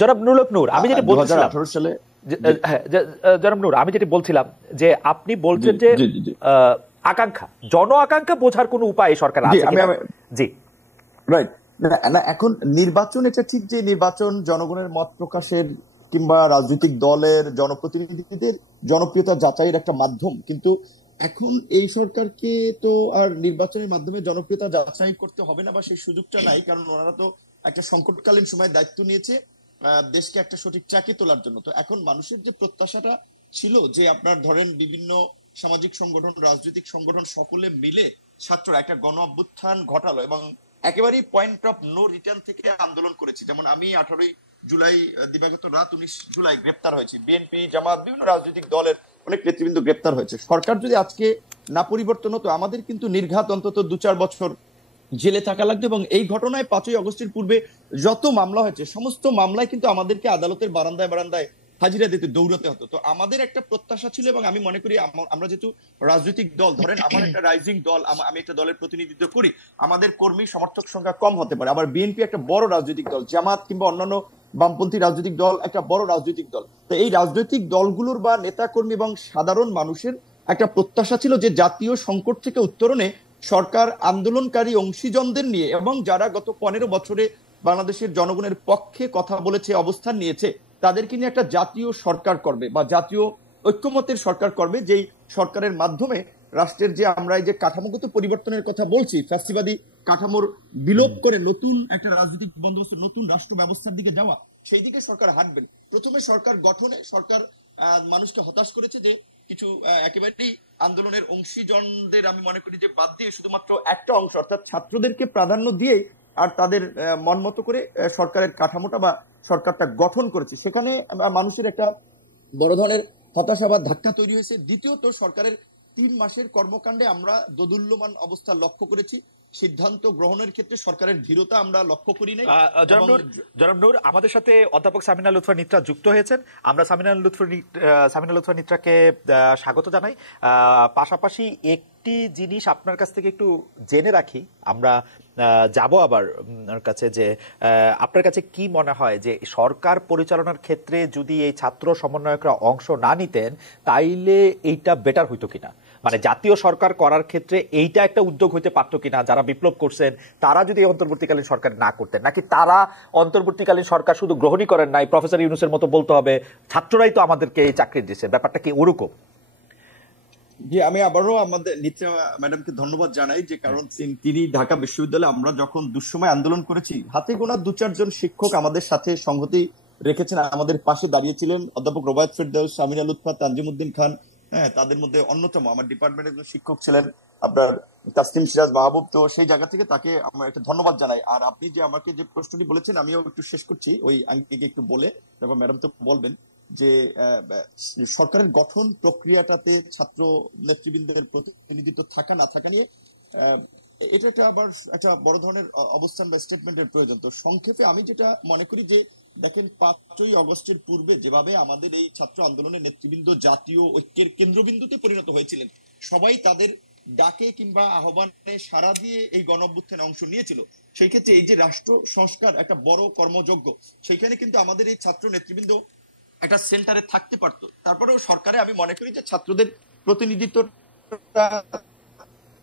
জনাব নুরুল নূর, আমি যেটা বলছিলাম 2018 সালে। হ্যাঁ, জনাব নূর, আমি যেটা বলছিলাম যে আপনি বলছেন যে জি জি জি আকাঙ্ক্ষা, জন আকাঙ্ক্ষা বোঝার কোন উপায় সরকার জি আছে আমি কিনা? জি। রাইট। না না, এখন নির্বাচন, এটা ঠিক যে নির্বাচন জনগণের মত প্রকাশের কিংবা রাজনৈতিক দলের জনপ্রতিনিধিদের জনপ্রিয়তা যাচাইয়ের একটা মাধ্যম, কিন্তু এখন এই সরকারকে তো আর নির্বাচনের মাধ্যমে জনপ্রিয়তা যাচাই করতে হবে না, বা সেই সুযোগটা নাই, কারণ ওনারা তো একটা সংকটকালীন সময় দায়িত্ব নিয়েছে দেশকে একটা সঠিক ট্র্যাকে তোলার জন্য। তো এখন মানুষের যে প্রত্যাশাটা ছিল যে আপনার ধরেন বিভিন্ন সামাজিক সংগঠন, রাজনৈতিক সংগঠন সকলে মিলে ছাত্ররা একটা গণ অভ্যুত্থান ঘটালো এবং একেবারেই পয়েন্ট অফ নো রিটার্ন থেকে আন্দোলন করেছি। যেমন আমি 18 জুলাই দিবাগত রাত 19 জুলাই গ্রেপ্তার হয়েছি, বিএনপি জামাত বিভিন্ন রাজনৈতিক দলের অনেক নেতৃবৃন্দ গ্রেপ্তার হয়েছে। সরকার যদি আজকে না পরিবর্তন হতো, আমাদের কিন্তু নির্ঘাত অন্তত 2-4 বছর জেলে থাকা লাগতো। এবং এই ঘটনায় 5ই আগস্টের পূর্বে যত মামলা হয়েছে সমস্ত মামলায় কিন্তু আমাদেরকে আদালতের বারান্দায় বারান্দায় হাজিরা দিতে দৌড়াতে হতো। তো আমাদের একটা প্রত্যাশা ছিল, এবং আমি মনে করি আমরা যেহেতু রাজনৈতিক দল, ধরেন আমার একটা রাইজিং দল, আমি একটা দলের প্রতিনিধিত্ব করি, আমাদের কর্মী সমর্থক সংখ্যা কম হতে পারে, আবার বিএনপি একটা বড় রাজনৈতিক দল, জামাত কিংবা অন্যান্য বামপন্থী রাজনৈতিক দল একটা বড় রাজনৈতিক দল। তো এই রাজনৈতিক দলগুলোর বা নেতা কর্মী এবং সাধারণ মানুষের একটা প্রত্যাশা ছিল যে জাতীয় সংকট থেকে উত্তরণে সরকার আন্দোলনকারী অংশীজনদের নিয়ে, এবং যারা গত 15 বছরে বাংলাদেশের জনগণের পক্ষে কথা বলেছে, অবস্থান নিয়েছে, তাদেরকে নিয়ে একটা জাতীয় সরকার করবে বা জাতীয় ঐক্যমতের সরকার করবে, যেই সরকারের মাধ্যমে রাষ্ট্রের যে আমরা এই যে কাঠামোগত পরিবর্তনের কথা বলছি, ফ্যাসিবাদী কাঠামোর বিলোপ করে নতুন একটা রাজনৈতিক বন্দোবস্ত, নতুন রাষ্ট্র ব্যবস্থার দিকে যাওয়া, সেই দিকে সরকার হাঁটবেন। প্রথমে সরকার গঠনে সরকার মানুষকে হতাশ করেছে যে কিছু একেবারেই আন্দোলনের অংশীজনদের আমি মনে করি যে বাদ দিয়ে শুধুমাত্র একটা অংশ অর্থাৎ ছাত্রদেরকে প্রাধান্য দিয়ে আর তাদের মন মতো করে সরকারের কাঠামোটা বা সরকারটা গঠন করেছে, সেখানে মানুষের একটা বড় ধরনের হতাশা বা ধাক্কা তৈরি হয়েছে। দ্বিতীয়ত, সরকারের 3 মাসের কর্মকাণ্ডে আমরা দোদুল্যমান অবস্থা লক্ষ্য করেছি, সিদ্ধান্ত গ্রহণের ক্ষেত্রে সরকারের ধীরতা আমরা লক্ষ্য করি নাই। জনাব নূর, আমাদের সাথে অধ্যাপক সামিনা লুৎফা নিত্রা যুক্ত হয়েছেন। আমরা সামিনা লুৎফা নিত্রাকে স্বাগত জানাই। পাশাপাশি একটি জিনিস আপনার কাছ থেকে একটু জেনে রাখি, আমরা যাব আবার কাছে, যে আপনার কাছে কি মনে হয় যে সরকার পরিচালনার ক্ষেত্রে যদি এই ছাত্র সমন্বয়করা অংশ না নিতেন তাইলে এইটা বেটার হইতো কিনা, মানে জাতীয় সরকার করার ক্ষেত্রে এইটা একটা উদ্যোগ হইতে পারতো কিনা, যারা বিপ্লব করছেন তারা যদি অন্তর্বর্তীকালীন সরকার না করতেন, নাকি তারা অন্তর্বর্তীকালীন সরকার শুধু গ্রহণই করেন নাই, প্রফেসর ইউনূসের মতো বলতে হবে ছাত্ররাই তো আমাদেরকে এই চাকরি দিয়েছে, ব্যাপারটা কি ওরকম? জি, আমি আবারও আমাদের নিত্রা ম্যাডামকে ধন্যবাদ জানাই, যে কারণ তিনি ঢাকা বিশ্ববিদ্যালয়ে আমরা যখন দুঃসময় আন্দোলন করেছি, হাতে গোনা 2-4 জন শিক্ষক আমাদের সাথে সংহতি রেখেছেন, আমাদের পাশে দাঁড়িয়েছিলেন। অধ্যাপক রোবায়েত ফেরদৌস, সামিনা লুৎফা, তানজিমউদ্দিন খান, হ্যাঁ, তাদের মধ্যে অন্যতম আমার ডিপার্টমেন্টের একজন শিক্ষক ছিলেন আপনার তাসলিম সিরাজ মাহবুব। তো সেই জায়গা থেকে তাকে আমরা একটা ধন্যবাদ জানাই। আর আপনি যে আমাকে যে প্রশ্নটি বলেছেন, আমিও একটু শেষ করছি ওই আঙ্কিকে একটু বলে, তারপর ম্যাডাম তো বলবেন যে সরকারের গঠন প্রক্রিয়াটাতে ছাত্র নেতৃবৃন্দের প্রতিনিধিত্ব থাকা না থাকা নিয়ে এটা একটা আবার একটা বড় ধরনের অবস্থান বা স্টেটমেন্টের প্রয়োজন। তো সংক্ষেপে আমি যেটা মনে করি যে দেখেন, 5ই আগস্টের পূর্বে যেভাবে আমাদের এই ছাত্র আন্দোলনের নেতৃবৃন্দ জাতীয় ঐক্যের কেন্দ্রবিন্দুতে পরিণত হয়েছিলেন, সবাই তাদের ডাকে কিংবা আহ্বানে সাড়া দিয়ে এই গণ অভ্যুত্থানে অংশ নিয়েছিল, সেই ক্ষেত্রে এই যে রাষ্ট্র সংস্কার একটা বড় কর্মযজ্ঞ, সেইখানে কিন্তু আমাদের এই ছাত্র নেতৃবৃন্দ একটা সেন্টারে থাকতে পারতো। তারপরেও সরকারে আমি মনে করি যে ছাত্রদের প্রতিনিধিত্ব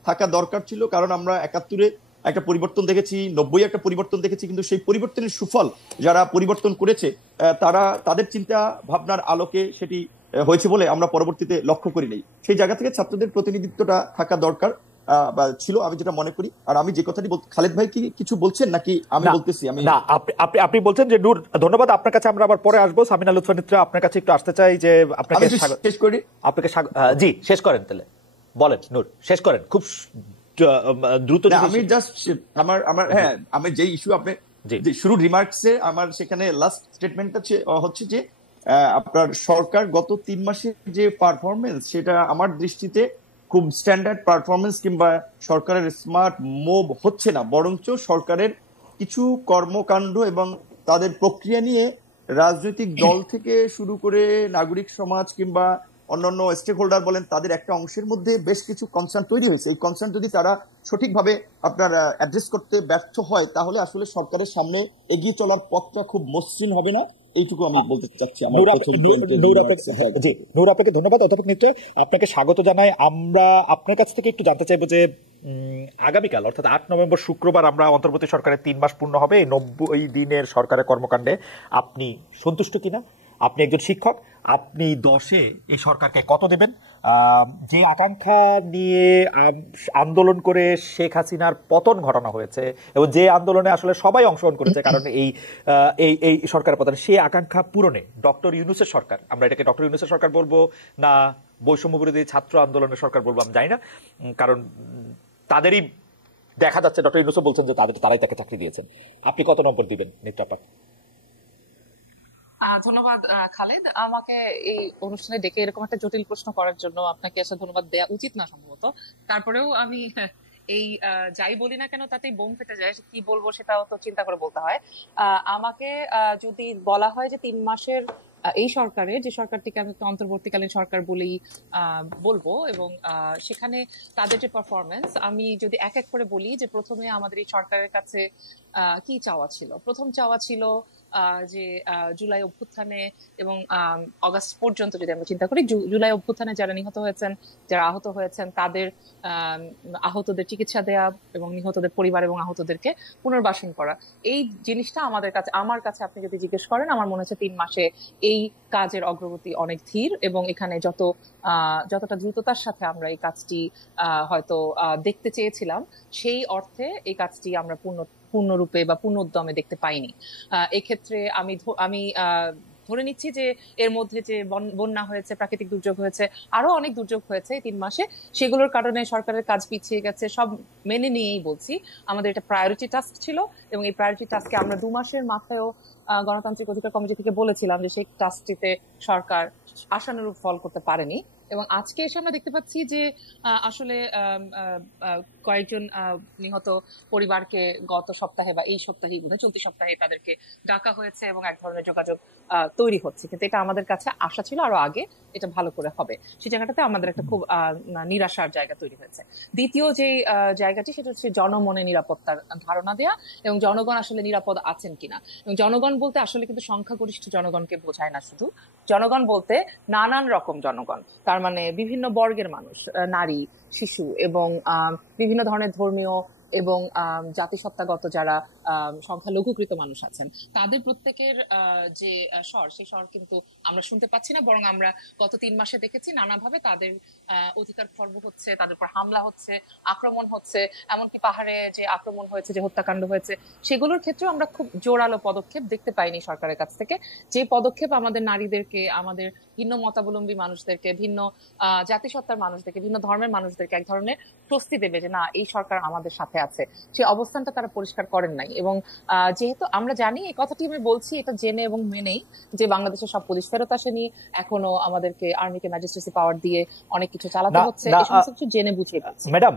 থাকা দরকার ছিল, কারণ আমরা 71-এ একটা পরিবর্তন দেখেছি, 90-এ একটা পরিবর্তন দেখেছি, কিন্তু সেই পরিবর্তনের সুফল যারা পরিবর্তন করেছে তারা তাদের চিন্তা ভাবনার আলোকে সেটি হয়েছে বলে আমরা পরবর্তীতে লক্ষ্য করি নাই। সেই জায়গা থেকে ছাত্রদের প্রতিনিধিত্বটা থাকা দরকার বা ছিল, আমি যেটা মনে করি। আর আমি যে কথাটি খালেদ ভাই কি কিছু বলছেন নাকি আমি বলতেছি? আমি না, আপনি বলছেন যে নূর, ধন্যবাদ আপনার কাছে, আমরা আবার পরে আসবো। সামিনা লুৎফা নিত্রা, আপনার কাছে একটু আসতে চাই যে আপনাকে শেষ করি, আপনাকে জি শেষ করেন, তাহলে বলেন নূর, শেষ করেন খুব দ্রুত। আমি জাস্ট আমার হ্যাঁ, আমি যে ইস্যু আপনি যে শুরু রিমার্কসে আমার সেখানে লাস্ট স্টেটমেন্টটা হচ্ছে যে আপনার সরকার গত 3 মাসের যে পারফরমেন্স, সেটা আমার দৃষ্টিতে খুব স্ট্যান্ডার্ড পারফরমেন্স কিংবা সরকারের স্মার্ট মুভ হচ্ছে না, বরঞ্চ সরকারের কিছু কর্মকাণ্ড এবং তাদের প্রক্রিয়া নিয়ে রাজনৈতিক দল থেকে শুরু করে নাগরিক সমাজ কিংবা অন্যান্য স্টেক হোল্ডার বলেন, তাদের একটা অংশের মধ্যে বেশ কিছু কনসার্ন তৈরি হয়েছে। এই কনসার্ন যদি তারা সঠিকভাবে আপনার অ্যাড্রেস করতে ব্যর্থ হয়, তাহলে আসলে সরকারের সামনে এগিয়ে চলার পথটা খুব মসৃণ হবে না। এইটুকু আমি বলতে চাচ্ছি আমার প্রথম পয়েন্টে। জি, নূর আপনাকে ধন্যবাদ। অধ্যাপক নিত্রা, আপনাকে স্বাগত জানাই। আমরা আপনার কাছ থেকে একটু জানতে চাইবো যে আগামীকাল অর্থাৎ 8 নভেম্বর শুক্রবার আমরা অন্তর্বর্তী সরকারের 3 মাস পূর্ণ হবে। এই 90 দিনের সরকারের কর্মকাণ্ডে আপনি সন্তুষ্ট কিনা? আপনি একজন শিক্ষক, আপনি 10-এ এই সরকারকে কত দেবেন? যে আকাঙ্ক্ষা নিয়ে আন্দোলন করে শেখ হাসিনার পতন ঘটানো হয়েছে এবং যে আন্দোলনে আসলে সবাই অংশগ্রহণ করেছে কারণ এই সরকারের পতন, সেই আকাঙ্ক্ষা পূরণে ডক্টর ইউনূসের সরকার, আমরা এটাকে ডক্টর ইউনূসের সরকার বলবো না বৈষম্য বিরোধী ছাত্র আন্দোলনের সরকার বলবো আমি জানি না, কারণ তাদেরই দেখা যাচ্ছে, ডক্টর ইউনূসও বলছেন যে তারাই তাকে চাকরি দিয়েছেন। আপনি কত নম্বর দিবেন নিত্রাপা? ধন্যবাদ খালেদ, আমাকে এই অনুষ্ঠানে ডেকে এরকম একটা জটিল প্রশ্ন করার জন্য আপনাকে আসলে ধন্যবাদ দেওয়া উচিত না সম্ভবত। তারপরেও আমি এই যাই বলি না কেন তাতেই বোম ফেটে যায়, কি বলবো সেটাও তো চিন্তা করে বলতে হয়। আমাকে যদি বলা হয় যে 3 মাসের এই সরকারের, যে সরকারটিকে আমি অন্তর্বর্তীকালীন সরকার বলেই বলবো, এবং সেখানে তাদের যে পারফরমেন্স, আমি যদি এক এক করে বলি যে প্রথমে আমাদের এই সরকারের কাছে কি চাওয়া ছিল। প্রথম চাওয়া ছিল যে জুলাই অভ্যুত্থানে এবং অগাস্ট পর্যন্ত যদি আমরা চিন্তা করি, জুলাই অভ্যুত্থানে যারা নিহত হয়েছেন, যারা আহত হয়েছেন, তাদের আহতদের চিকিৎসা দেয়া এবং নিহতদের পরিবার এবং আহতদেরকে পুনর্বাসন করা, এই জিনিসটা আমার কাছে আপনি যদি জিজ্ঞেস করেন, আমার মনে হচ্ছে 3 মাসে এই কাজের অগ্রগতি অনেক ধীর, এবং এখানে যতটা দ্রুততার সাথে আমরা এই কাজটি হয়তো দেখতে চেয়েছিলাম, সেই অর্থে এই কাজটি আমরা পূর্ণরূপে বা পূর্ণ উদ্যমে দেখতে পাইনি। এক্ষেত্রে আমি ধরে নিচ্ছি যে এর মধ্যে যে বন্যা হয়েছে, প্রাকৃতিক দুর্যোগ হয়েছে, আরো অনেক দুর্যোগ হয়েছে এই 3 মাসে, সেগুলোর কারণে সরকারের কাজ পিছিয়ে গেছে, সব মেনে নিয়েই বলছি। আমাদের এটা প্রায়োরিটি টাস্ক ছিল, এবং এই প্রায়োরিটি টাস্কে আমরা 2 মাসের মাথায়ও গণতান্ত্রিক অধিকার কমিটি থেকে বলেছিলাম যে সেই টাস্কটিতে সরকার আশানুরূপ ফল করতে পারেনি। এবং আজকে এসে আমরা দেখতে পাচ্ছি যে আসলে কয়েকজন নিহত পরিবারকে গত সপ্তাহে বা এই সপ্তাহেই বোধহয় চলতি সপ্তাহে তাদেরকে ডাকা হয়েছে এবং এক ধরনের যোগাযোগ তৈরি হচ্ছে, কিন্তু এটা আমাদের কাছে আশা ছিল আরো আগে এটা ভালো করে হবে। সেই জায়গাটাতে আমাদের একটা খুব নিরাশার জায়গা তৈরি হয়েছে। দ্বিতীয় যে জায়গাটি, সেটা হচ্ছে জনমনে নিরাপত্তার ধারণা দেয়া এবং জনগণ আসলে নিরাপদ আছেন কিনা। এবং জনগণ বলতে আসলে কিন্তু সংখ্যাগরিষ্ঠ জনগণকে বোঝায় না শুধু, জনগণ বলতে নানান রকম জনগণ, তার মানে বিভিন্ন বর্গের মানুষ, নারী, শিশু এবং বিভিন্ন ধরনের ধর্মীয় এবং জাতিসত্তাগত যারা সংখ্যালঘুকৃত মানুষ আছেন, তাদের প্রত্যেকের যে স্বর, সেই স্বর কিন্তু আমরা শুনতে পাচ্ছি না, বরং আমরা গত 3 মাসে দেখেছি নানাভাবে তাদের অধিকার খর্ব হচ্ছে, তাদের উপর হামলা হচ্ছে, আক্রমণ হচ্ছে, এমনকি পাহাড়ে যে আক্রমণ হয়েছে, যে হত্যাকাণ্ড হয়েছে, সেগুলোর ক্ষেত্রেও আমরা খুব জোরালো পদক্ষেপ দেখতে পাইনি সরকারের কাছ থেকে। যে পদক্ষেপ আমাদের নারীদেরকে, আমাদের ভিন্ন মতাবলম্বী মানুষদেরকে, ভিন্ন জাতিসত্তার মানুষদেরকে, ভিন্ন ধর্মের মানুষদেরকে এক ধরনের স্বস্তি দেবে যে না, এই সরকার আমাদের সাথে আছে, সেই অবস্থানটা তারা পরিষ্কার করেন নাই। এবং যেহেতু আমরা জানি, এই কথাটি আমি বলছি এটা জেনে এবং মেনেই, যে বাংলাদেশের সব পুলিশ ফেরত আসেনি, এখনো আমাদেরকে আর্মিকে ম্যাজিস্ট্রেসি পাওয়ার দিয়ে অনেক কিছু চালাতে হচ্ছে, এই সমস্ত কিছু জেনে বুঝিয়ে পাচ্ছি। ম্যাডাম,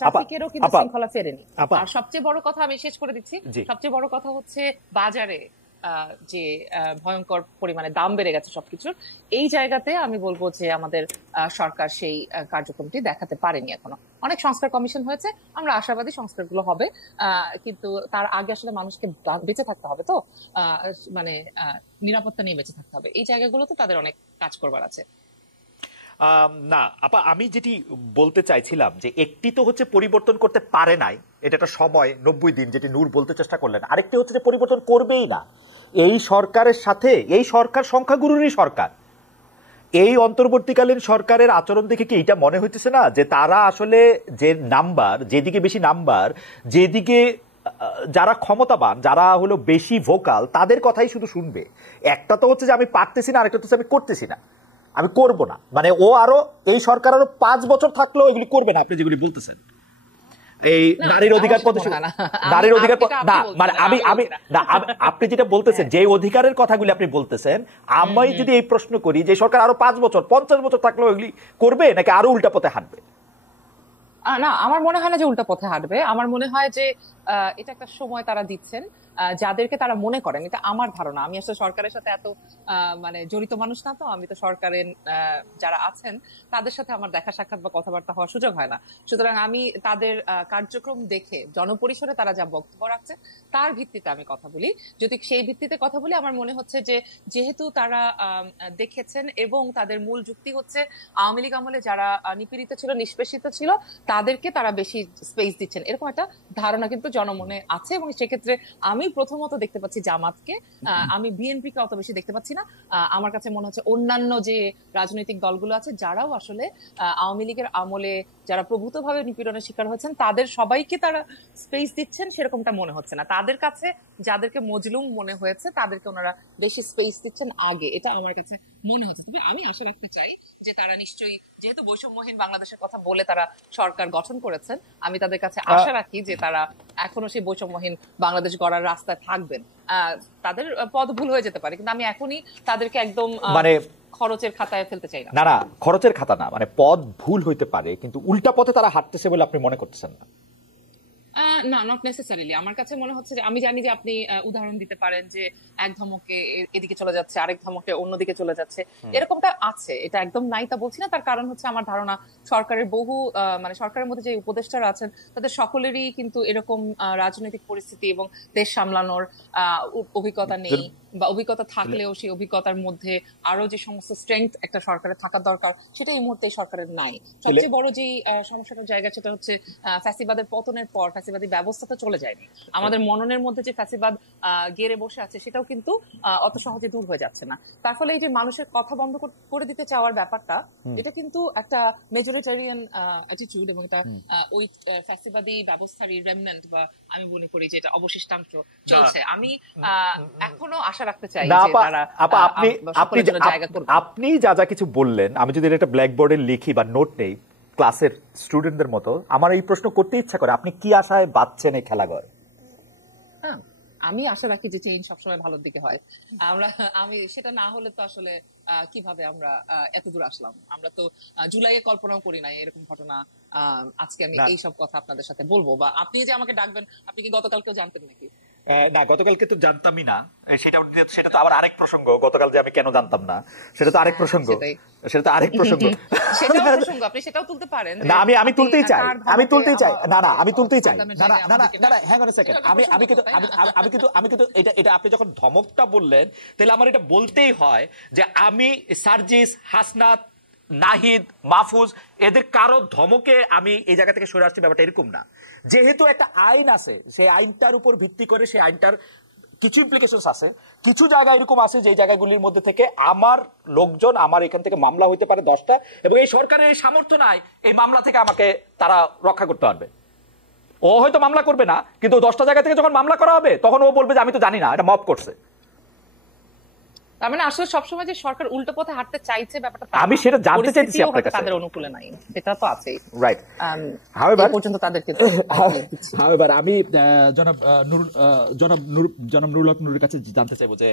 ট্রাফিকেরও কিন্তু শৃঙ্খলা ফেরেনি। আর সবচেয়ে বড় কথা আমি শেষ করে দিচ্ছি, সবচেয়ে বড় কথা হচ্ছে বাজারে যে ভয়ঙ্কর পরিমাণে দাম বেড়ে গেছে সবকিছুর, এই জায়গাতে আমি বলবো যে আমাদের সরকার সেই কার্যক্রমটি দেখাতে পারেনি এখনো। অনেক সংস্কার কমিশন হয়েছে, আমরা আশাবাদী সংস্কারগুলো হবে, কিন্তু তার আগে আসলে মানুষকে বেঁচে থাকতে হবে, তো মানে নিরাপত্তা নিয়ে বেঁচে থাকতে হবে, এই জায়গাগুলোতে তাদের অনেক কাজ করবার আছে। না আপা, আমি যেটি বলতে চাইছিলাম যে একটি তো হচ্ছে পরিবর্তন করতে পারে নাই, এটা একটা সময় 90 দিন যেটি নূর বলতে চেষ্টা করলেন, আরেকটি হচ্ছে যে পরিবর্তন করবেই না। এই সরকারের সাথে, এই সরকার সংখ্যাগুরুরই সরকার, এই অন্তর্বর্তীকালীন সরকারের আচরণ দেখে কি এটা মনে হইতেছে না যে তারা আসলে যে নাম্বার, যেদিকে বেশি নাম্বার, যেদিকে যারা ক্ষমতাবান, যারা হলো বেশি ভোকাল, তাদের কথাই শুধু শুনবে। একটা তো হচ্ছে যে আমি পারতেছি না, আরেকটা হচ্ছে আমি করতেছি না, আমি করব না, মানে ও আরো এই সরকার আরো 5 বছর থাকলেও এগুলি করবে না। আপনি যেগুলি বলতেছেন এই নারীর অধিকার, নারীর অধিকার না, মানে আপনি যেটা বলতেছেন, যে অধিকারের কথাগুলি আপনি বলতেছেন, আমি যদি এই প্রশ্ন করি যে সরকার আরো 5 বছর 50 বছর থাকলেও এগুলি করবে নাকি আরো উল্টা পথে হাঁটবে? না, আমার মনে হয় না যে উল্টা পথে হাঁটবে। আমার মনে হয় যে এটা একটা সময় তারা দিচ্ছেন, যাদেরকে তারা মনে করেন, এটা আমার ধারণা, আমি আসলে সরকারের সাথে এত মানে জড়িত মানুষ না, তো আমি তো সরকারের যারা আছেন তাদের সাথে আমার দেখা সাক্ষাৎ বা কথাবার্তা হওয়ার সুযোগ হয় না। সুতরাং আমি তাদের কার্যক্রম দেখে জনপরিসরে তারা যা বক্তব্য রাখছে তার ভিত্তিতে আমি কথা বলি। যদি সেই ভিত্তিতে কথা বলি, আমার মনে হচ্ছে যে যেহেতু তারা দেখেছেন এবং তাদের মূল যুক্তি হচ্ছে আওয়ামী লীগ আমলে যারা নিপীড়িত ছিল, নিষ্পেষিত ছিল, তাদেরকে তারা বেশি স্পেস দিচ্ছেন, এরকম একটা ধারণা কিন্তু জনমনে আছে। এবং সেক্ষেত্রে আমি প্রথমত দেখতে পাচ্ছি জামাতকে, আমি বিএনপি কে অত বেশি দেখতে পাচ্ছি না। আমার কাছে মনে হচ্ছে অন্যান্য যে রাজনৈতিক দলগুলো আছে যারাও আসলে আওয়ামী লীগের আমলে যারা প্রভূতভাবে নিপীড়নের শিকার হয়েছেন তাদের সবাইকে তারা স্পেস দিচ্ছেন সেরকমটা মনে হচ্ছে না। তাদের কাছে যাদেরকে মজলুম মনে হয়েছে তাদেরকে ওনারা বেশি স্পেস দিচ্ছেন আগে, এটা আমার কাছে মনে হচ্ছে। তবে আমি আশা রাখতে চাই যে তারা নিশ্চয়ই, যেহেতু বৈষম্যহীন বাংলাদেশের কথা বলে তারা সরকার গঠন করেছেন, আমি তাদের কাছে আশা রাখি যে তারা এখনো সেই বৈষম্যহীন বাংলাদেশ গড়ার রাস্তায় থাকবেন। তাদের পদ ভুল হয়ে যেতে পারে, কিন্তু আমি এখনই তাদেরকে একদম মানে খরচের খাতায় ফেলতে চাই না। না, খরচের খাতা না, মানে পদ ভুল হইতে পারে কিন্তু উল্টা পথে তারা হাঁটতেছে বলে আপনি মনে করতেছেন না? না, নট নেসেসারিলি। আমার কাছে মনে হচ্ছে যে, আমি জানি যে আপনি উদাহরণ দিতে পারেন যে এক ধমকে এদিকে চলে যাচ্ছে, আরেক ধমকে অন্যদিকে চলে যাচ্ছে, এরকমটা আছে, এটা একদম নাই তা বলছি না। তার কারণ হচ্ছে আমার ধারণা সরকারের বহু মানে সরকারের মধ্যে যে উপদেষ্টারা আছেন তাদের সকলেরই কিন্তু এরকম রাজনৈতিক পরিস্থিতি এবং দেশ সামলানোর অভিজ্ঞতা নেই, বা অভিজ্ঞতা থাকলেও সেই অভিজ্ঞতার মধ্যে আরো যে সমস্ত স্ট্রেংথ একটা সরকারের থাকা দরকার সেটা এই মুহূর্তে সরকারের নাই। সবচেয়ে বড় যে সমস্যাটার জায়গা সেটা হচ্ছে ফ্যাসিবাদের পতনের পর ফ্যাসিবাদী ব্যবস্থা তো চলে যায়নি, আমাদের মননের মধ্যে যে ফ্যাসিবাদ গেড়ে বসে আছে সেটাও কিন্তু অত সহজে দূর হয়ে যাচ্ছে না। তার ফলে এই যে মানুষের কথা বন্ধ করে দিতে চাওয়ার ব্যাপারটা, এটা কিন্তু একটা মেজরিটারিয়ান অ্যাটিটিউড, এবং এটা ওই ফ্যাসিবাদী ব্যবস্থারই রেমনেন্ট, বা আমি মনে করি যে এটা অবশিষ্টাংশ চলছে। আমি এখনো আশা রাখতে চাই যে তারা আপনি যা যা কিছু বললেন, আমি যদি এটা ব্ল্যাকবোর্ডে লিখি বা নোট নেই ক্লাসের স্টুডেন্টদের মতো, আমার এই প্রশ্ন করতে ইচ্ছা করে, আপনি কি আশায় বাঁচছেন এই খেলাঘর? আমি আশা রাখি যে চেঞ্জ সবসময় ভালোর দিকে হয়। আমি সেটা না হলে তো আসলে কিভাবে আমরা এত দূর আসলাম? আমরা তো জুলাইয়ে কল্পনাও করি নাই এরকম ঘটনা আজকে আমি এইসব কথা আপনাদের সাথে বলবো, বা আপনি যে আমাকে ডাকবেন, আপনি কি গতকালকেও জানতেন নাকি? না, গতকালকে তো জানতামই না। সেটা তো আবার আরেক প্রসঙ্গ। গতকাল যে আমি কেন জানতাম না সেটা তো আরেক প্রসঙ্গ, সেটা তো আরেক প্রসঙ্গ। সেটাও প্রসঙ্গ, আপনি সেটাও তুলতে পারেন। না, আমি তুলতেই চাই, আমি তুলতেই চাই। না, আমি তুলতেই চাই। না, হ্যাং অন আ সেকেন্ড। আমি কিন্তু এটা আপনি যখন ধমকটা বললেন, তাহলে আমার এটা বলতেই হয় যে আমি সার্জিস, হাসনাত, নাহিদ, মাহফুজ এদের কারো ধমকে আমি এই জায়গা থেকে সরে আসছি, ব্যাপারটা এরকম না। যেহেতু একটা আইন আছে, সেই আইনটার উপর ভিত্তি করে সেই আইনটার কিছু ইমপ্লিকেশনস আছে, কিছু জায়গা এরকম আছে যে জায়গাগুলির মধ্যে থেকে আমার লোকজন, আমার এখান থেকে মামলা হইতে পারে 10টা, এবং এই সরকারের এই সামর্থ্য নাই এই মামলা থেকে আমাকে তারা রক্ষা করতে পারবে। ও হয়তো মামলা করবে না, কিন্তু 10টা জায়গা থেকে যখন মামলা করা হবে তখন ও বলবে যে আমি তো জানি না, এটা মব করছে। তার মানে আসলে সবসময় যে সরকার উল্টো পথে হাঁটতে চাইছে ব্যাপারটা, আমি সেটা জানতে চাইছি আপনার কাছে। তাদের অনুকূলে নাই, সেটা তো আছেই, রাইট। হাউএভার পর্যন্ত তাদেরকে হাউএভার আমি জনাব নুরুল হক নুরের কাছে জানতে চাইবো যে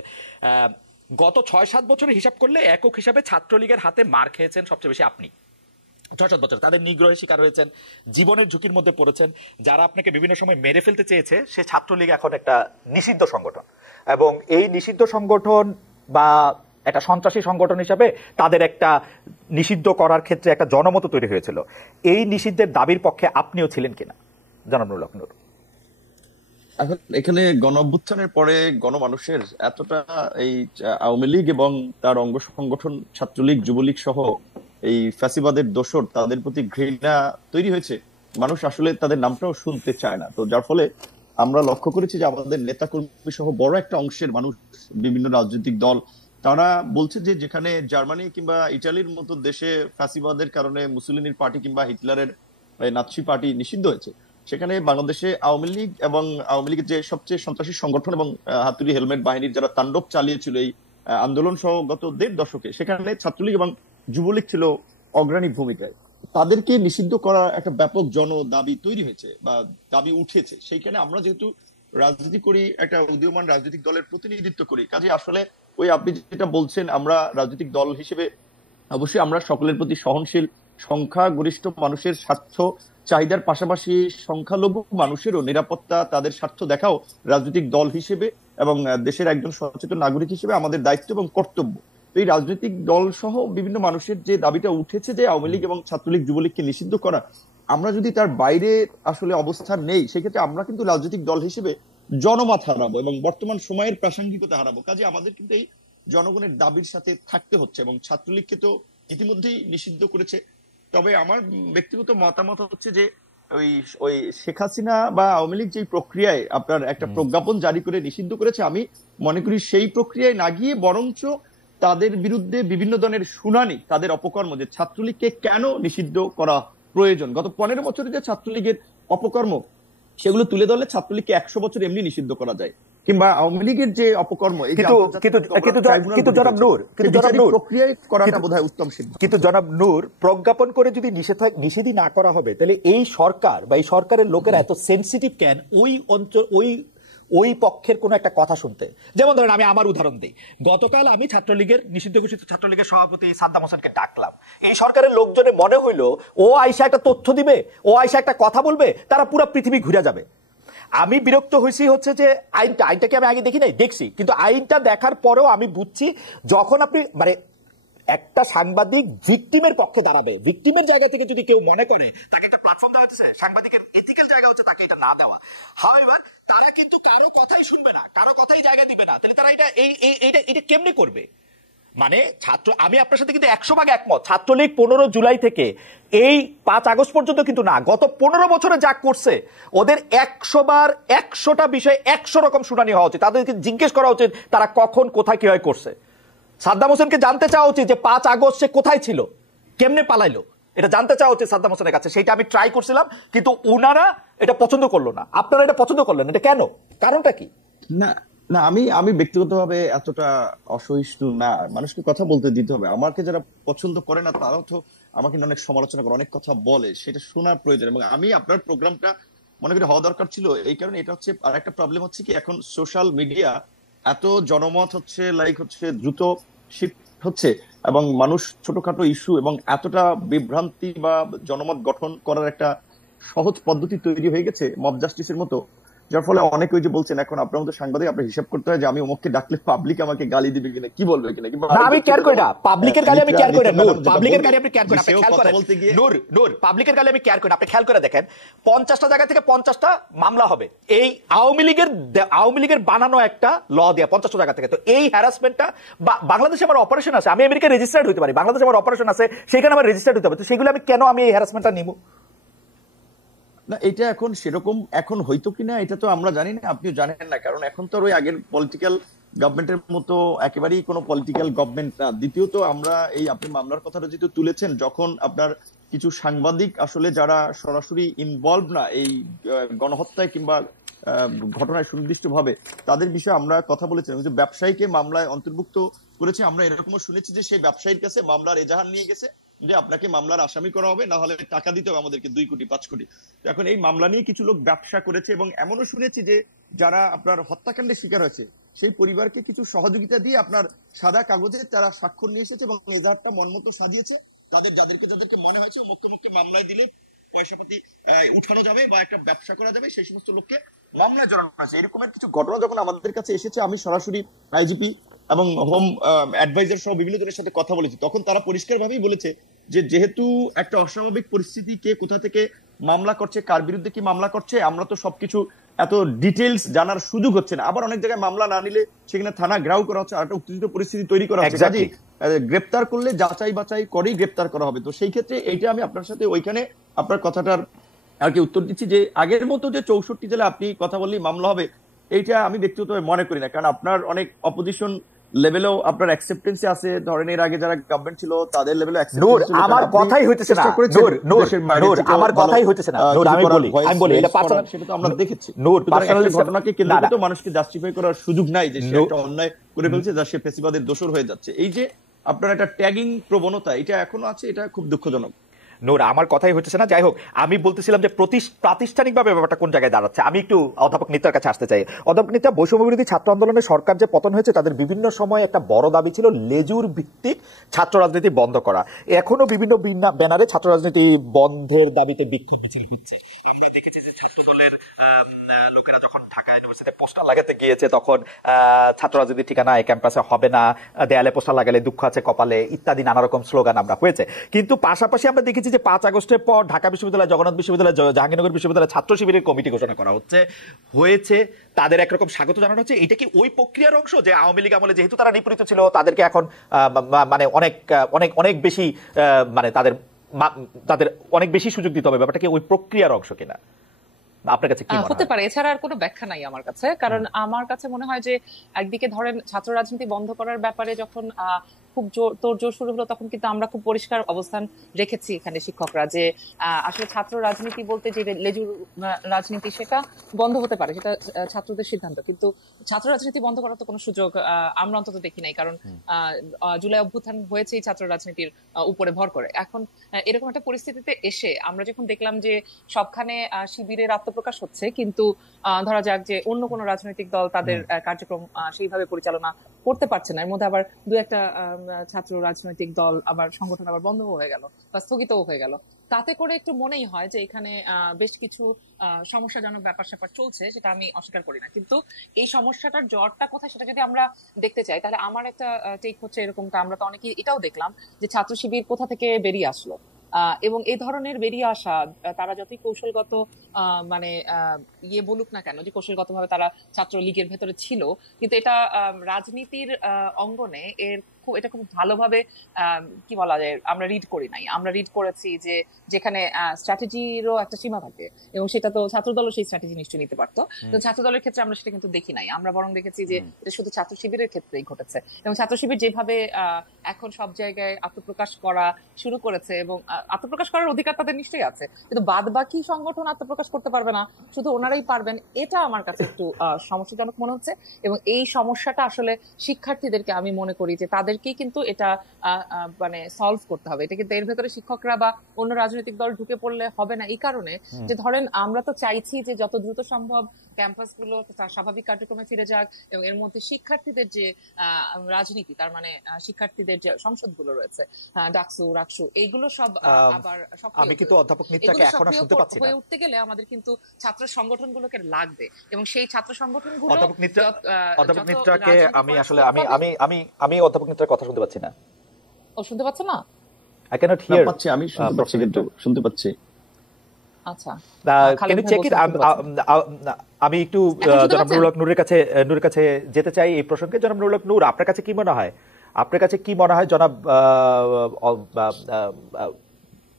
গত 6-7 বছরের হিসাব করলে একক হিসাবে ছাত্রলীগের হাতে মার খেয়েছেন সবচেয়ে বেশি আপনি। 6-7 বছর তাদের নিগ্রহের শিকার হয়েছেন, জীবনের ঝুঁকির মধ্যে পড়েছেন। যারা আপনাকে বিভিন্ন সময় মেরে ফেলতে চেয়েছে, সে ছাত্রলীগ এখন একটা নিষিদ্ধ সংগঠন, এবং এই নিষিদ্ধ সংগঠন বা একটা সন্ত্রাসী সংগঠন হিসাবে তাদের একটা নিষিদ্ধ করার ক্ষেত্রে একটা জনমত তৈরি হয়েছিল। এই নিষিদ্ধের দাবির পক্ষে আপনিও ছিলেন কিনা, জনাব নুরুল হক নুর? এখন এখানে গণঅভ্যুত্থানের পরে গণমানুষের এতটা এই আওয়ামী লীগ এবং তার অঙ্গ সংগঠন ছাত্রলীগ, যুবলীগ সহ এই ফ্যাসিবাদের দোসর, তাদের প্রতি ঘৃণা তৈরি হয়েছে, মানুষ আসলে তাদের নামটাও শুনতে চায় না। তো যার ফলে আমরা লক্ষ্য করেছি যে আমাদের নেতাকর্মী সহ বড় একটা অংশের মানুষ, বিভিন্ন রাজনৈতিক দল, তারা বলছে যে যেখানে জার্মানি কিংবা ইটালির মতো দেশে ফ্যাসিবাদের কারণে মুসলিনির পার্টি কিংবা হিটলারের নাৎসি পার্টি নিষিদ্ধ হয়েছে, সেখানে বাংলাদেশে আওয়ামী লীগ এবং আওয়ামী লীগের যে সবচেয়ে সন্ত্রাসী সংগঠন এবং হাতুড়ি হেলমেট বাহিনীর যারা তাণ্ডব চালিয়েছিল এই আন্দোলন সহ গত 1.5 দশকে, সেখানে ছাত্রলীগ এবং যুবলীগ ছিল অগ্রণী ভূমিকায়। তাদেরকে নিষিদ্ধ করার একটা ব্যাপক জন দাবি তৈরি হয়েছে বা দাবি উঠেছে। সেইখানে আমরা যেহেতু রাজনীতি করি, একটা উদীয়মান রাজনৈতিক দলের প্রতিনিধিত্ব করি, কাজে আসলে ওই আপনি যেটা বলছেন, আমরা রাজনৈতিক দল হিসেবে অবশ্যই আমরা সকলের প্রতি সহনশীল সংখ্যাগরিষ্ঠ মানুষের স্বার্থ চাহিদার পাশাপাশি সংখ্যালঘু মানুষেরও নিরাপত্তা, তাদের স্বার্থ দেখাও রাজনৈতিক দল হিসেবে এবং দেশের একজন সচেতন নাগরিক হিসেবে আমাদের দায়িত্ব এবং কর্তব্য। এই রাজনৈতিক দল সহ বিভিন্ন মানুষের যে দাবিটা উঠেছে যে আওয়ামী লীগ এবং ছাত্রলীগ যুবলীগকে নিষিদ্ধ করা, আমরা যদি তার বাইরে আসলে অবস্থান নেই, সেক্ষেত্রে আমরা কিন্তু রাজনৈতিক দল হিসেবে জনমত হারাবো এবং বর্তমান সময়ের প্রাসঙ্গিকতা হারাবো। কাজে আমাদের কিন্তু এই জনগণের দাবির সাথে থাকতে হচ্ছে এবং ছাত্রলীগকে তো ইতিমধ্যেই নিষিদ্ধ করেছে। তবে আমার ব্যক্তিগত মতামত হচ্ছে যে ওই ওই শেখ হাসিনা বা আওয়ামী লীগ যে প্রক্রিয়ায় আপনার একটা প্রজ্ঞাপন জারি করে নিষিদ্ধ করেছে, আমি মনে করি সেই প্রক্রিয়ায় না গিয়ে বরঞ্চ তাদের বিরুদ্ধে বিভিন্ন ধরনের শুনানি, তাদের অপকর্ম, যে ছাত্রলীগকে কেন নিষিদ্ধ করা প্রয়োজন, গত 15 বছরে যে ছাত্রলীগের অপকর্ম সেগুলো তুলে ধরলে ছাত্রলীগকে 100 বছর এমনি নিষিদ্ধ করা যায়, কিংবা আওয়ামী লীগের যে অপকর্ম প্রক্রিয়ায় করাটা বোধহয় উত্তম সিদ্ধান্ত। কিন্তু জনাব নূর, প্রজ্ঞাপন করে যদি নিষেধই না করা হবে, তাহলে এই সরকার বা এই সরকারের লোকেরা এত সেনসিটিভ কেন ওই অঞ্চল ওই পক্ষের কোন একটা কথা শুনতে? যেমন ধরেন আমি আমার উদাহরণ দিই, গতকাল আমি ছাত্রলীগের নিষিদ্ধ ঘোষিত ছাত্রলীগের সভাপতি সাদ্দাম হোসেনকে ডাকলাম। এই সরকারের লোকজনে মনে হইলো ও আয়সা একটা তথ্য দিবে, ও আয়সা একটা কথা বলবে, তারা পুরো পৃথিবী ঘুরে যাবে। আমি বিরক্ত হয়েছি হচ্ছে যে আইনটাকে আমি আগে দেখি নাই, দেখছি, কিন্তু আইনটা দেখার পরেও আমি বুঝছি যখন আপনি মানে একটা সাংবাদিক ভিকটিমের পক্ষে দাঁড়াবে, ভিকটিমের জায়গা থেকে যদি কেউ মনে করে তাকে একটা প্ল্যাটফর্ম দেওয়া হচ্ছে, সাংবাদিকের এথিক্যাল জায়গা হচ্ছে তাকে এটা না দেওয়া। হাউএভার তারা কিন্তু কারো কথাই শুনবে না, কারো কথাই জায়গা দিবে না, তাহলে তারা এটা কেমনে করবে? মানে আমি আপনার সাথে কিন্তু 100 ভাগ একমত। ছাত্রলীগ 15 জুলাই থেকে এই 5 আগস্ট পর্যন্ত কিন্তু না, গত 15 বছরে যা করছে ওদের 100 বার 100টা বিষয় 100 রকম শুনানি হওয়া উচিত, তাদেরকে জিজ্ঞেস করা উচিত তারা কখন কোথায় কিভাবে করছে। সাদ্দাম হোসেনকে জানতে চাওয়া উচিত যে 5 আগস্ট সে কোথায় ছিল, কেমনে পালাইলো, এটা জানতে চাওয়া উচিত সাদ্দাম হোসেনের কাছে। সেটা আমি ট্রাই করছিলাম, কিন্তু ওনারা এটা পছন্দ করলো না। আপনারা এটা পছন্দ করলেন, এটা কেন? কারণটা কি? না না, আমি ব্যক্তিগতভাবে এতটা অসহিষ্ণু না। মানুষকে কথা বলতে দিতে হবে। আমাকে যারা পছন্দ করে না তারাও তো আমাকে অনেক সমালোচনা করে, অনেক কথা বলে, সেটা শোনার প্রয়োজন। এবং আমি আপনার প্রোগ্রামটা মনে করি হওয়া দরকার ছিল এই কারণে, এটা হচ্ছে আর একটা প্রবলেম হচ্ছে কি, এখন সোশ্যাল মিডিয়া এত জনমত হচ্ছে, দ্রুত শিফট হচ্ছে এবং মানুষ ছোটখাটো ইস্যু এবং এতটা বিভ্রান্তি বা জনমত গঠন করার একটা সহজ পদ্ধতি তৈরি হয়ে গেছে মব জাস্টিসের মতো, যার ফলে অনেকে ওই যে বলছেন এখন আপনার মতো সাংবাদিক আপনার হিসাব করতে হয় যে আমি অমুককে ডাকলে পাবলিক আমাকে গালি দিবে কিনা, কি বলবে কিনা। আমি কেয়ার করি না পাবলিকের গালি, আমি কেয়ার করি না নূর, পাবলিকের গালি আপনি কেয়ার করেন, আপনি খেয়াল করেন নূর, পাবলিকের গালি আমি কেয়ার করি না। আপনি খেয়াল করে দেখেন 50টা জায়গা থেকে 50টা মামলা হবে এই আওয়ামী লীগের বানানো একটা ল দেয়া 50টা জায়গা থেকে। তো এই হ্যারাসমেন্টটা বাংলাদেশে আমার অপারেশন আছে, আমি আমেরিকা রেজিস্টার্ড হতে পারি, বাংলাদেশে আমার অপারেশন আছে, সেখানে আমার রেজিস্টার্ড হতে হবে, তো সেগুলো আমি কেন এই হ্যারাসমেন্টটা নিব না? এটা এখন সেরকম এখন হইতো কিনা এটা তো আমরা জানি না, আপনিও জানেন না, কারণ এখন তো ওই আগের পলিটিক্যাল গভর্নমেন্টের মতো একেবারেই কোনো পলিটিক্যাল গভর্নমেন্ট না। দ্বিতীয়ত আমরা এই আপনি মামলার কথাটা যেহেতু তুলেছেন, যখন আপনার কিছু সাংবাদিক আসলে যারা সরাসরি ইনভলভ না এই গণহত্যায় কিংবা ঘটনায় সুনির্দিষ্টভাবে, তাদের বিষয়ে আমরা কথা বলেছিলাম। কিন্তু ব্যবসায়ীকে মামলায় অন্তর্ভুক্ত করেছে, আমরা এরকমও শুনেছি যে সেই ব্যবসায়ীর কাছে মামলার এজাহার নিয়ে গেছে যে আপনাকে মামলার আসামি করা হবে, না হলে টাকা দিতে হবে আমাদেরকে 2 কোটি 5 কোটি। এখন এই মামলা নিয়ে কিছু লোক ব্যবসা করেছে এবং এমনও শুনেছি যে যারা আপনার হত্যাকাণ্ডের শিকার হয়েছে সেই পরিবারকে কিছু সহযোগিতা দিয়ে আপনার সাদা কাগজে তারা স্বাক্ষর নিয়ে এসেছে এবং এজাহারটা মনমতো সাজিয়েছে। যাদেরকে মনে হয়েছে মুখে মামলায় দিলে পয়সাপাতি উঠানো যাবে বা একটা ব্যবসা করা যাবে, সেই সমস্ত লোককে মামলায় জড়ানো হয়েছে। এরকমের কিছু ঘটনা যখন আমাদের কাছে এসেছে, আমি সরাসরি আইজিপি এবং হোম অ্যাডভাইজার সহ বিভিন্ন জনের সাথে কথা বলেছি, তখন তারা পরিষ্কারভাবেই বলেছে যে যেহেতু একটা অস্বাভাবিক পরিস্থিতি, কে কোথা থেকে মামলা করছে, কার বিরুদ্ধে কি মামলা করছে, আমরা তো সবকিছু এত ডিটেইলস জানার সুযোগ হচ্ছে না। আবার অনেক জায়গায় মামলা না নিলে সেখানে থানা ঘেরাও করা হচ্ছে, আর একটা উত্তেজিত পরিস্থিতি তৈরি করা হচ্ছে। গ্রেপ্তার করলে যাচাই বাছাই করেই গ্রেপ্তার করা হবে। তো সেই ক্ষেত্রে এইটা আমি আপনার সাথে ওইখানে আপনার কথাটার আর কি উত্তর দিচ্ছি যে আগের মতো যে 64 জেলা আপনি কথা বললেই মামলা হবে, এইটা আমি ব্যক্তিগতভাবে মনে করি না। কারণ আপনার অনেক অপোজিশন লেভেলেও আপনার অ্যাকসেপ্টেন্সি আছে, ধরেন এর আগে যারা গভর্নমেন্ট ছিল তাদের লেভেলে নূর আমার কথাই হইতেছে না, নূর আমার কথাই হইতেছে না। নূর আমি বলি এটা পার্সোনাল, সেটা তো আমরা দেখেছি। নূর পার্সোনাল ঘটনাকে কেন্দ্র করে তো মানুষকে জাস্টিফাই করার সুযোগ নাই যে সে একটা অন্যায় করে ফেলছে, যা সে ফ্যাসিবাদের দোষর হয়ে যাচ্ছে। এই যে আপনার একটা ট্যাগিং প্রবণতা এটা এখনো আছে, এটা খুব দুঃখজনক। নূর, আমার কথাই হচ্ছে না। যাই হোক, আমি বলতেছিলাম যে প্রাতিষ্ঠানিকভাবে ব্যাপারটা কোন জায়গায় দাঁড়াচ্ছে। আমি একটু অধ্যাপক নিত্যার কাছে আসতে চাই। অধ্যাপক নিত্যা, বৈষম্য বিরোধী ছাত্র আন্দোলনে সরকার যে পতন হয়েছে, তাদের বিভিন্ন সময় একটা বড় দাবি ছিল লেজুর ভিত্তিক ছাত্র রাজনীতি বন্ধ করা। এখনো বিভিন্ন ব্যানারে ছাত্র রাজনীতি বন্ধের দাবিতে বিক্ষোভ মিছিল হচ্ছে। আমরা দেখেছি যে ছাত্র দলের লোকেরা যখন ঢাকা ইউনিভার্সিটিতে পোস্টার লাগাতে গিয়েছে, তখন ছাত্র রাজনীতির ঠিকানা এই ক্যাম্পাসে হবে না, দেয়ালে পোস্টার লাগালে দুঃখ আছে কপালে, ইত্যাদি নানা রকম স্লোগান আমরা হয়েছে। কিন্তু পাশাপাশি আমরা দেখেছি যে 5 আগস্টের পর ঢাকা বিশ্ববিদ্যালয়, জগন্নাথ বিশ্ববিদ্যালয়, জাহাঙ্গীরনগর বিশ্ববিদ্যালয় ছাত্র শিবিরের কমিটি ঘোষণা করা হয়েছে, তাদের একরকম স্বাগত জানানো হচ্ছে। এটা কি ওই প্রক্রিয়ার অংশ যে আওয়ামী লীগ আমলে যেহেতু তারা নিপীড়িত ছিল, তাদেরকে এখন মানে অনেক অনেক অনেক বেশি মানে তাদের অনেক বেশি সুযোগ দিতে হবে? ব্যাপারটা কি ওই প্রক্রিয়ার অংশ কিনা আপনার কাছে কি মনে হয়? হতে পারে, এছাড়া আর কোনো ব্যাখ্যা নাই আমার কাছে। কারণ আমার কাছে মনে হয় যে একদিকে ধরেন ছাত্র রাজনীতি বন্ধ করার ব্যাপারে যখন খুব তোড়জোড় শুরু হলো, তখন কিন্তু আমরা খুব পরিষ্কার অবস্থান রেখেছি এখানে শিক্ষকরা যে আসলে ছাত্র রাজনীতি বলতে যে লেজুর রাজনীতি, সেটা বন্ধ হতে পারে, সেটা ছাত্রদের সিদ্ধান্ত। কিন্তু ছাত্র রাজনীতি বন্ধ করার তো কোনো সুযোগ আমরা অন্তত দেখি নাই। কারণ জুলাই অভ্যুত্থান হয়েছেই ছাত্র রাজনীতির উপরে ভর করে। এখন এরকম একটা পরিস্থিতিতে এসে আমরা যখন দেখলাম যে সবখানে শিবিরের আত্মপ্রকাশ হচ্ছে, কিন্তু ধরা যাক যে অন্য কোনো রাজনৈতিক দল তাদের কার্যক্রম সেইভাবে পরিচালনা করতে পারছে না, এর মধ্যে আবার দু একটা ছাত্র রাজনৈতিক দল আবার সংগঠন আবার বন্ধ হয়ে গেল বা স্থগিতও হয়ে গেল, তাতে করে একটু মনেই হয় যে এখানে বেশ কিছু সমস্যাজনক ব্যাপার স্যাপার চলছে। সেটা আমি অস্বীকার করি না, কিন্তু এই সমস্যাটার জড়টা কোথায় সেটা যদি আমরা দেখতে চাই, তাহলে আমার একটা টেক হচ্ছে এরকমটা, আমরা তো অনেকেই এটাও দেখলাম যে ছাত্র শিবির কোথা থেকে বেরিয়ে আসলো, এবং এই ধরনের বেরিয়ে আসা, তারা যতই কৌশলগত মানে ইয়ে বলুক না কেন যে কৌশলগত ভাবে তারা ছাত্র লীগের ভেতরে ছিল, কিন্তু এটা রাজনীতির অঙ্গনে এটা খুব ভালোভাবে কি বলা যায়, আমরা রিড করি নাই। আমরা রিড করেছি যে যেখানে স্ট্র্যাটেজিরও একটা সীমা থাকে, এবং সেটা তো ছাত্র দলও সেই স্ট্র্যাটেজি নিশ্চয়ই নিতে পারতো। তো ছাত্র দলের ক্ষেত্রে আমরা সেটা কিন্তু দেখি নাই। আমরা বরং দেখেছি যে এটা শুধু ছাত্র শিবিরের ক্ষেত্রেই ঘটেছে, এবং ছাত্র শিবির যেভাবে এখন সব জায়গায় আত্মপ্রকাশ করা শুরু করেছে, এবং আত্মপ্রকাশ করার অধিকার তাদের নিশ্চয়ই আছে, কিন্তু বাদ বাকি সংগঠন আত্মপ্রকাশ করতে পারবে না, শুধু ওনারাই পারবেন, এটা আমার কাছে একটু সমস্যাজনক মনে হচ্ছে। এবং এই সমস্যাটা আসলে শিক্ষার্থীদেরকে, আমি মনে করি যে তাদেরকেই কিন্তু এটা মানে সলভ করতে হবে। এটা কিন্তু এর ভেতরে শিক্ষকরা বা অন্য রাজনৈতিক দল ঢুকে পড়লে হবে না, এই কারণে যে ধরেন আমরা তো চাইছি যে যত দ্রুত সম্ভব ক্যাম্পাসগুলো তার স্বাভাবিক কার্যক্রমে ফিরে যাক, এবং এর মধ্যে শিক্ষার্থীদের যে রাজনীতি, তার মানে শিক্ষার্থীদের যে সংসদগুলো রয়েছে, ডাকসু রাকসু, এইগুলো সব আবার আমি কিন্তু অধ্যাপক নিত্যাকে এখন আর শুনতে পাচ্ছি না। হয়ে উঠতে গেলে আমাদের কিন্তু ছাত্র সংগঠনগুলোকে লাগবে, এবং সেই ছাত্র সংগঠনগুলো অধ্যাপক নিত্যাকে আমি আসলে আমি অধ্যাপক নিত্যার কথা শুনতে পাচ্ছি না। ও শুনতে পাচ্ছে না? I cannot hear. আমি শুনতে পাচ্ছি, কিন্তু শুনতে পাচ্ছি। আচ্ছা, can you check it? আমি একটু জনাব নূরের কাছে যেতে চাই এই প্রসঙ্গে। জনাব নূর, আপনার কাছে কি মনে হয় জনাব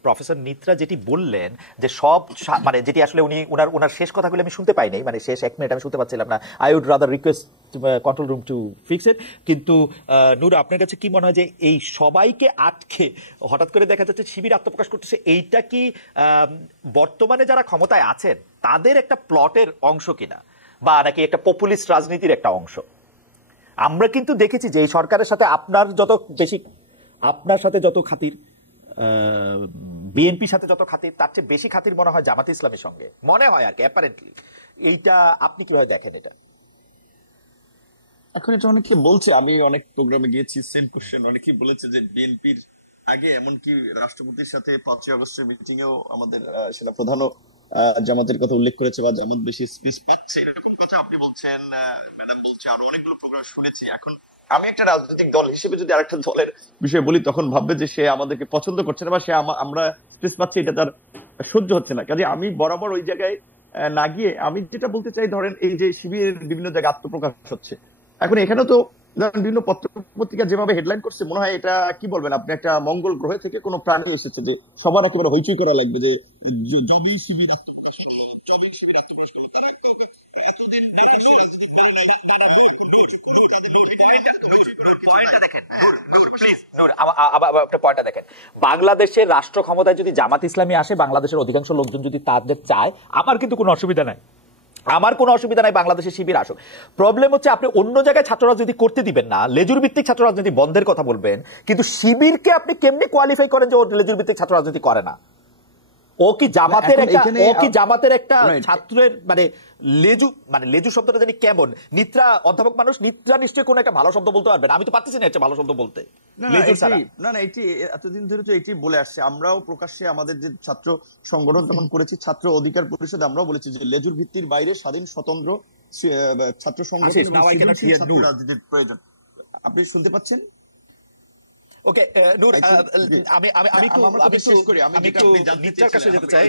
প্রফেসর নিত্রা যেটি বললেন, যে সব মানে যেটি আসলে উনি ওনার শেষ কথাগুলো আমি শুনতে পাই নাই, মানে শেষ 1 মিনিট আমি শুনতে পাচ্ছিলাম না। I would rather request control room to fix it. কিন্তু নূর, আপনার কাছে কি মনে হয় যে এই সবাইকে আটকে হঠাৎ করে দেখা যাচ্ছে শিবির আত্মপ্রকাশ করতেছে, এইটা কি বর্তমানে যারা ক্ষমতায় আছেন তাদের একটা প্লটের অংশ কিনা, বা নাকি একটা পপুলিস্ট রাজনীতির একটা অংশ? আমরা কিন্তু দেখেছি যে এই সরকারের সাথে আপনার সাথে যত খাতির, বিএনপির সাথে যত খাতির, তার চেয়ে বেশি খাতির মনে হয় জামাত ইসলামের সঙ্গে, মনে হয় আর কি, অ্যাপারেন্টলি। এইটা আপনি কিভাবে দেখেন? এটা এখন এটা অনেকে বলছে, আমি অনেক প্রোগ্রামে গিয়েছি, সেম কোশ্চেন অনেকেই বলেছে যে বিএনপির আগে, এমনকি রাষ্ট্রপতির সাথে 5 আগস্টের মিটিং এও আমাদের সেটা প্রধানও জামাতের কথা উল্লেখ করেছে, বা জামাত বেশি স্পিচ পাচ্ছে, এরকম কথা আপনি বলছেন, ম্যাডাম বলছে, আরো অনেকগুলো প্রোগ্রাম শুনেছি। এখন আমি একটা রাজনৈতিক দল হিসেবে যদি আরেকটা দলের বিষয়ে বলি, তখন ভাববে যে সে আমাদেরকে পছন্দ করছে না, বা সে আমরা স্পেস পাচ্ছি, এটা তার সহ্য হচ্ছে না। কাজে আমি বরাবর ওই জায়গায় না গিয়ে আমি যেটা বলতে চাই, ধরেন এই যে শিবিরের বিভিন্ন জায়গায় আত্মপ্রকাশ হচ্ছে, এখন এখানেও তো বিভিন্ন পত্র পত্রিকা যেভাবে হেডলাইন করছে, মনে হয় এটা কি বলবেন আপনি, একটা মঙ্গল গ্রহে থেকে কোনো প্রাণী এসেছে, যে সবার একেবারে হইচই করা লাগবে যে জবই শিবির আত্মপ্রকাশ হবে, জবই শিবির আত্মপ্রকাশ করবে, তারা এতদিন বাংলাদেশের রাষ্ট্র ক্ষমতায় যদি জামাত ইসলামী আসে, বাংলাদেশের অধিকাংশ লোকজন যদি তাদের চায়, আমার কিন্তু কোনো অসুবিধা নাই, বাংলাদেশের শিবির আসুক। প্রবলেম হচ্ছে আপনি অন্য জায়গায় ছাত্র রাজনীতি করতে দিবেন না, লেজুর ভিত্তিক ছাত্র রাজনীতি বন্ধের কথা বলবেন, কিন্তু শিবিরকে আপনি কেমনি কোয়ালিফাই করেন যে ও লেজুর ভিত্তিক ছাত্র রাজনীতি করে না? ও কি জামাতের একটা Right. ছাত্রের লেজু শব্দটা জানি কেমন। নিত্রা অধ্যাপক মানুষ, নিত্রা নিশ্চয়ই কোন একটা ভালো শব্দ বলতে পারবেন, আমি তো পারতেছি না একটা ভালো শব্দ বলতে। এটি এতদিন ধরে তো এটি বলে আসছে। আমরাও প্রকাশ্যে আমাদের যে ছাত্র সংগঠন তখন করেছি, ছাত্র অধিকার পরিষদ, আমরাও বলেছি যে লেজুর ভিত্তির বাইরে স্বাধীন স্বতন্ত্র ছাত্র সংগঠন এবং সৃজনশীল ছাত্র রাজনীতির প্রয়োজন। আপনি শুনতে পাচ্ছেন? ওকে নূর, আমি একটু নিত্রার কাছে যেতে চাই।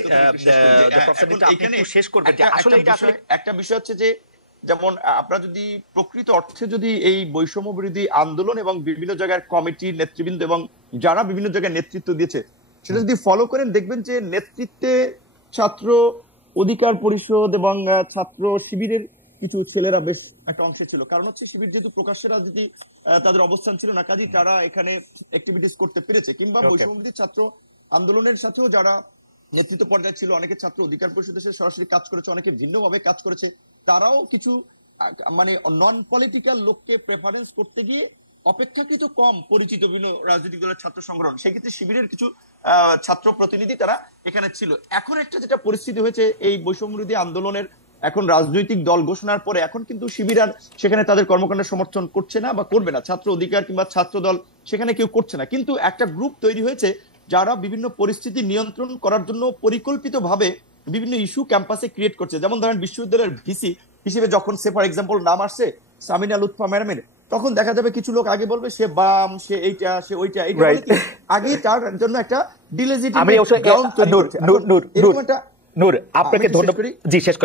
শেষ করবেন যে আসলে একটা বিষয় হচ্ছে যে, যেমন আপনারা যদি প্রকৃত অর্থে যদি এই বৈষম্য বিরোধী আন্দোলন এবং বিভিন্ন জায়গার কমিটির নেতৃবৃন্দ এবং যারা বিভিন্ন জায়গায় নেতৃত্ব দিয়েছে সেটা যদি ফলো করেন, দেখবেন যে নেতৃত্বে ছাত্র অধিকার পরিষদ এবং ছাত্র শিবিরের কিছু ছেলেরা বেশ একটা অংশে ছিল। কারণ হচ্ছে শিবির যেহেতু প্রকাশ্যে রাজনীতি তাদের অবস্থান ছিল না, কাজেই তারা এখানে অ্যাক্টিভিটিস করতে পেরেছে। কিংবা বৈষম্য বিরোধী ছাত্র আন্দোলনের সাথেও যারা নেতৃত্ব পর্যায়ে ছিল, অনেকে ছাত্র অধিকার পরিষদের সাথে সরাসরি কাজ করেছে, অনেকে ভিন্নভাবে কাজ করেছে। তারাও কিছু নন পলিটিক্যাল লোককে প্রেফারেন্স করতে গিয়ে অপেক্ষাকৃত কম পরিচিত বিভিন্ন রাজনৈতিক দলের ছাত্র সংগঠন, সেক্ষেত্রে শিবিরের কিছু ছাত্র প্রতিনিধি তারা এখানে ছিল। এখন একটা যেটা পরিস্থিতি হয়েছে এই বৈষম্য বিরোধী আন্দোলনের, এখন রাজনৈতিক দল ঘোষণার পরে এখন কিন্তু শিবির আর সেখানে তাদের কর্মকাণ্ডের সমর্থন করছে না বা করবে না। ছাত্র অধিকার কিংবা ছাত্র দল সেখানে কেউ করছে না, কিন্তু একটা গ্রুপ তৈরি হয়েছে যারা বিভিন্ন পরিস্থিতি নিয়ন্ত্রণ করার জন্য পরিকল্পিতভাবে বিভিন্ন ইস্যু ক্যাম্পাসে ক্রিয়েট করছে। যেমন ধরেন বিশ্ববিদ্যালয়ের ভিসি হিসেবে যখন সে ফর এক্সাম্পল নাম আসছে সামিনা লুৎফা ম্যাডামের, তখন দেখা যাবে কিছু লোক আগে বলবে সে বাম, সে এইটা, সে ওইটা, আগে তার জন্য একটা নূর আপনাকে ধন্যবাদ। জি শেষ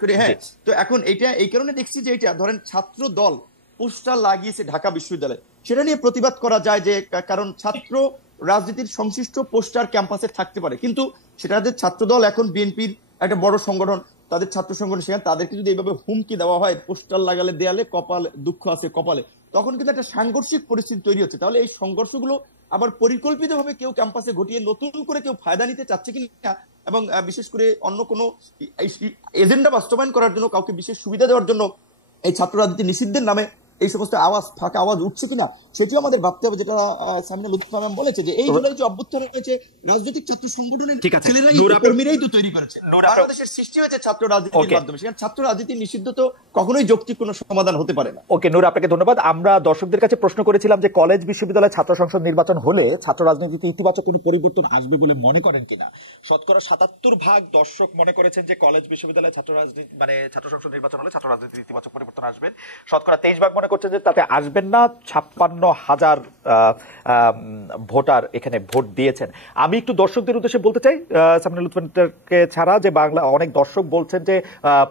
করি। হ্যাঁ, তো এখন এটা এই কারণে দেখছি যে এটা ধরেন ছাত্র দল পোস্টার লাগিয়েছে ঢাকা বিশ্ববিদ্যালয়ে, সেটা নিয়ে প্রতিবাদ করা যায় যে কারণ ছাত্র রাজনীতির সংশ্লিষ্ট পোস্টার ক্যাম্পাসে থাকতে পারে, কিন্তু সেটা ছাত্র দল এখন বিএনপির একটা বড় সংগঠন, তাদের ছাত্র সংগঠন, সেখানে তাদেরকে যদি এইভাবে হুমকি দেওয়া হয় পোস্টার লাগালে দেয়ালে কপালে দুঃখ আছে কপালে, তখন কিন্তু একটা সাংঘর্ষিক পরিস্থিতি তৈরি হচ্ছে। তাহলে এই সংঘর্ষগুলো আবার পরিকল্পিতভাবে কেউ ক্যাম্পাসে ঘটিয়ে নতুন করে কেউ ফায়দা নিতে চাচ্ছে কিনা, এবং বিশেষ করে অন্য কোনো এজেন্ডা বাস্তবায়ন করার জন্য কাউকে বিশেষ সুবিধা দেওয়ার জন্য এই ছাত্র রাজনীতি নিষিদ্ধের নামে এই সমস্ত ফাঁকা আওয়াজ উঠছে কিনা, সেটিও আমাদের ভাবতে হবে। যেটা সামিনা লুৎফা ম্যাম বলেছে যে এই জুলাই যে অভ্যুত্থান হয়েছে রাজনৈতিক ছাত্র সংগঠনের ছেলেরাই কর্মীরাই তো তৈরি করেছে, বাংলাদেশের সৃষ্টি হয়েছে ছাত্র রাজনীতির মাধ্যমে, সেখানে ছাত্র রাজনীতি নিষিদ্ধ তো কখনোই যৌক্তিক কোনো সমাধান হতে পারে না। ওকে নূর, আপনাকে ধন্যবাদ। আমরা দর্শকদের কাছে প্রশ্ন করেছিলাম যে কলেজ বিশ্ববিদ্যালয় ছাত্র সংসদ নির্বাচন হলে ছাত্র রাজনীতিতে ইতিবাচক কোনো পরিবর্তন আসবে বলে মনে করেন কিনা। শতকরা ৭৭% দর্শক মনে করেছেন যে কলেজ বিশ্ববিদ্যালয় ছাত্র রাজনীতি ছাত্র সংসদ নির্বাচন হলে ছাত্র রাজনীতির ইতিবাচক পরিবর্তন আসবেন। শতকরা 23% মনে করছে যে তাতে আসবেন না। ৫৬,০০০ ভোটার এখানে ভোট দিয়েছেন। আমি একটু দর্শকদের উদ্দেশ্যে বলতে চাই, সামিনা লুৎফাকে ছাড়া যে বাংলা অনেক দর্শক বলছেন যে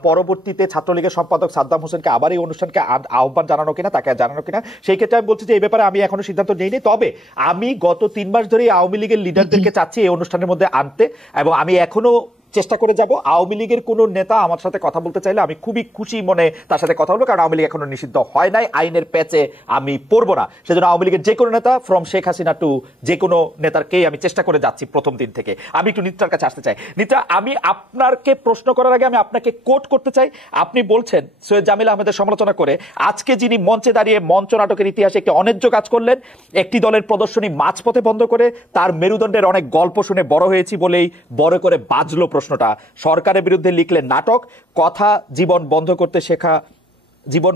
পরবর্তীতে ছাত্রলীগের সম্পাদক সাদ্দাম হোসেনকে আবার এই অনুষ্ঠানকে আহ্বান জানানো কিনা, তাকে জানানো কিনা, সেই ক্ষেত্রে আমি বলছি যে এই ব্যাপারে আমি এখনো সিদ্ধান্ত নিইনি। তবে আমি গত ৩ মাস ধরেই আওয়ামী লীগের লিডারদেরকে চাচ্ছি এই অনুষ্ঠানের মধ্যে আনতে, এবং আমি এখনো চেষ্টা করে যাব। আওয়ামী লীগের কোন নেতা আমার সাথে কথা বলতে চাইলে আমি খুবই খুশি মনে তার সাথে কথা বলবো, কারণ আওয়ামী লীগ এখনো নিষিদ্ধ হয় নাই, আইনের প্যাচে আমি পড়বো না। সেজন্য আওয়ামী লীগের যে কোনো নেতা ফ্রম শেখ হাসিনা টু যে কোনো নেতারকেই আমি চেষ্টা করে যাচ্ছি প্রথম দিন থেকে। আমি একটু নিত্রার কাছে আসতে চাই। নিত্রা, আমি আপনাকে প্রশ্ন করার আগে আমি আপনাকে কোট করতে চাই। আপনি বলছেন সৈয়দ জামিল আহমেদের সমালোচনা করে আজকে যিনি মঞ্চে দাঁড়িয়ে মঞ্চ নাটকের ইতিহাসে একটি অন্যায্য কাজ করলেন, একটি দলের প্রদর্শনী মাঝপথে বন্ধ করে তার মেরুদণ্ডের অনেক গল্প শুনে বড় হয়েছি বলেই বড় করে বাজলো প্রশ্নটা। সরকারের বিরুদ্ধে লিখলেন নাটক, কথা জীবন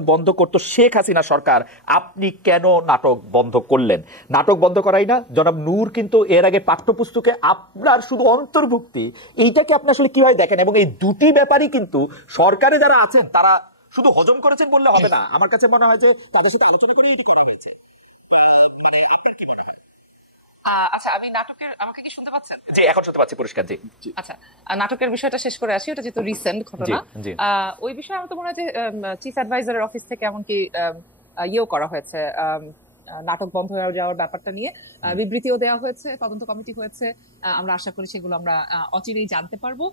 বন্ধ করত শেখ হাসিনা সরকার, আপনি কেন নাটক বন্ধ করলেন? নাটক বন্ধ করাই না জনাব নূর, কিন্তু এর আগে পাঠ্যপুস্তকে আপনার শুধু অন্তর্ভুক্তি, এইটাকে আপনি আসলে কিভাবে দেখেন? এবং এই দুটি ব্যাপারই কিন্তু সরকারে যারা আছেন তারা শুধু হজম করেছেন বললে হবে না, আমার কাছে মনে হয় যে তাদের সাথে আলোচনা করে এটা করা হয়েছে। আচ্ছা, আমি নাটকের, আমাকে কি শুনতে পাচ্ছেন? জি, এখন শুনতে পাচ্ছি পরিষ্কার। জি আচ্ছা, নাটকের বিষয়টা শেষ করে আসি। ওটা যেহেতু রিসেন্ট ঘটনা, ওই বিষয়ে আমার তো মনে হয় যে চিফ অ্যাডভাইজারের অফিস থেকে এমনকি ইয়েও করা হয়েছে, নাটক বন্ধ হয়ে যাওয়ার ব্যাপারটা নিয়ে বিবৃতিও দেওয়া হয়েছে, তদন্ত কমিটি হয়েছে। আমরা আশা করি সেগুলো আমরা অচিরেই জানতে পারবো।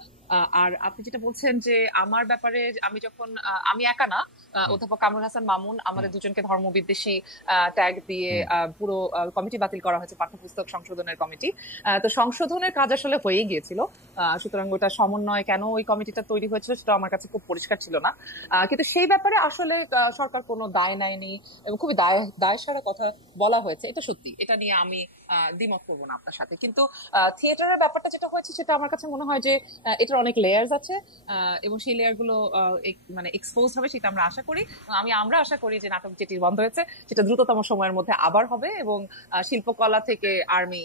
আর আপনি যেটা বলছেন যে আমার ব্যাপারে, আমি একা না, অধ্যাপক কামরুল হাসান মামুন, আমাদের দুজনকে ধর্মবিদ্বেষী ট্যাগ দিয়ে পুরো কমিটি বাতিল করা হয়েছে, পাঠ্যপুস্তক সংশোধনের কমিটি। তো সংশোধনের কাজ আসলে হয়েই গিয়েছিল, সুতরাং ওটা সমন্বয় কেন ওই কমিটিটা তৈরি হয়েছিল সেটা আমার কাছে খুব পরিষ্কার ছিল না। কিন্তু সেই ব্যাপারে আসলে সরকার কোনো দায় নেয়নি এবং খুবই দায় সারা কথা কথা বলা হয়েছে, এটা সত্যি, এটা নিয়ে আমি দ্বিমত করবো না আপনার সাথে। কিন্তু থিয়েটারের ব্যাপারটা যেটা হয়েছে সেটা আমার কাছে মনে হয় যে এটার অনেক লেয়ার্স আছে, এবং সেই লেয়ার গুলো মানে এক্সপোজ হবে সেটা আমরা আশা করি। আমরা আশা করি যে নাটক যেটি বন্ধ হয়েছে সেটা দ্রুততম সময়ের মধ্যে আবার হবে, এবং শিল্পকলা থেকে আর্মি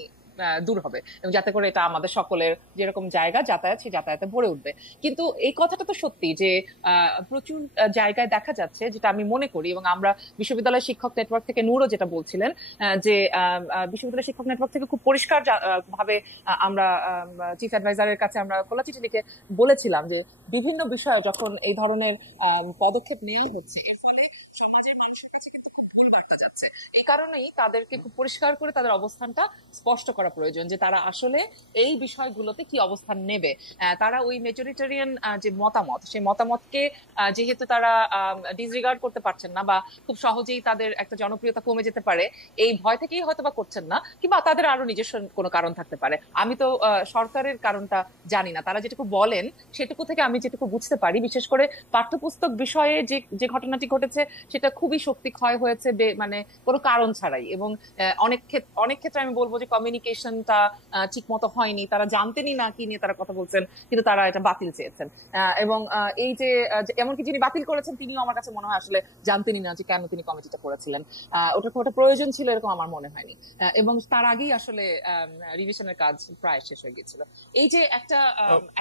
দূর হবে, এবং যাতে করে এটা আমাদের সকলের যেরকম জায়গা যাতায়াত সেই যাতায়াতে ভরে উঠবে। কিন্তু এই কথাটা তো সত্যি যে প্রচুর জায়গায় দেখা যাচ্ছে, যেটা আমি মনে করি, এবং আমরা বিশ্ববিদ্যালয় শিক্ষক নেটওয়ার্ক থেকে নূরও যেটা বলছিলেন, যে বিশ্ববিদ্যালয় শিক্ষক নেটওয়ার্ক থেকে খুব পরিষ্কার ভাবে আমরা চিফ অ্যাডভাইজারের কাছে আমরা খোলা চিঠি লিখে বলেছিলাম যে বিভিন্ন বিষয়ে যখন এই ধরনের পদক্ষেপ নেওয়া হচ্ছে, এর ফলে সমাজের মানুষের কাছে কিন্তু খুব ভুল বার্তা যাচ্ছে। এই কারণেই তাদেরকে খুব পরিষ্কার করে তাদের অবস্থানটা স্পষ্ট করা প্রয়োজন, যে তারা আসলে এই বিষয়গুলোতে কি অবস্থান নেবে। তারা ওই মেজরিটেরিয়ান যে মতামত, সেই মতামতকে যেহেতু তারা ডিসরিগার্ড করতে পারছেন না, বা খুব সহজেই তাদের একটা জনপ্রিয়তা কমে যেতে পারে, এই ভয় থেকেই হয়তো বা করছেন না, কিংবা তাদের আরো নিজস্ব কোনো কারণ থাকতে পারে। আমি তো সরকারের কারণটা জানি না, তারা যেটুকু বলেন সেটুকু থেকে আমি যেটুকু বুঝতে পারি, বিশেষ করে পাঠ্যপুস্তক বিষয়ে যে ঘটনাটি ঘটেছে সেটা খুবই শক্তি ক্ষয় হয়েছে, মানে কোনো কারণ ছাড়াই। এবং অনেক ক্ষেত্রে আমি বলবো যে কমিউনিকেশনটা ঠিক মতো হয়নি, তারা জানতেনই না কি নিয়ে তারা কথা বলছেন, কিন্তু তারা এটা বাতিল চেয়েছেন। এবং এই যে এমনকি যিনি বাতিল করেছেন তিনিও আমার কাছে মনে হয় আসলে জানতেনই না যে কেন তিনি কমিটিটা করেছিলেন। ওটা প্রয়োজন ছিল এরকম আমার মনে হয়নি, এবং তার আগেই আসলে রিভিশনের কাজ প্রায় শেষ হয়ে গিয়েছিল। এই যে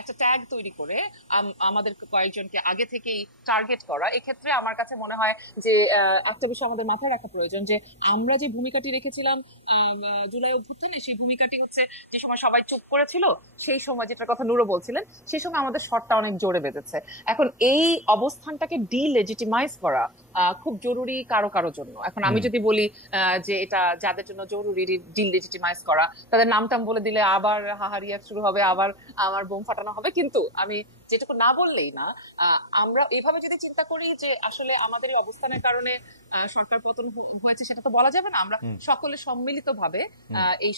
একটা ট্যাগ তৈরি করে আমাদের কয়েকজনকে আগে থেকেই টার্গেট করা, এক্ষেত্রে আমার কাছে মনে হয় যে একটা বিষয় আমাদের মাথায় রাখা প্রয়োজন, যে আমরা যে ভূমিকাটি রেখেছিলাম জুলাই অভ্যুত্থানে, সেই ভূমিকাটি হচ্ছে যে সময় সবাই চুপ করেছিল, সেই সময় যেটার কথা নূরও বলছিলেন, সেই সময় আমাদের শটটা অনেক জোরে বেঁধেছে। এখন এই অবস্থানটাকে ডিলেজিটিমাইজ করা খুব জরুরি কারো কারো জন্য। এখন আমি যদি বলি যে এটা যাদের জন্য জরুরি ডিলেজিটিমাইজ করা, তাদের নামটাম বলে দিলে আবার হাহারিয়া শুরু হবে, আবার আমার বোম ফাটানো হবে। কিন্তু আমি যেটুকু না বললেই না, আমরা এভাবে যদি চিন্তা করি যে আসলে আমাদের এই অবস্থানের কারণে সরকার পতন হয়েছে, সেটা তো বলা যাবে না। আমরা সকলে সম্মিলিত ভাবে এই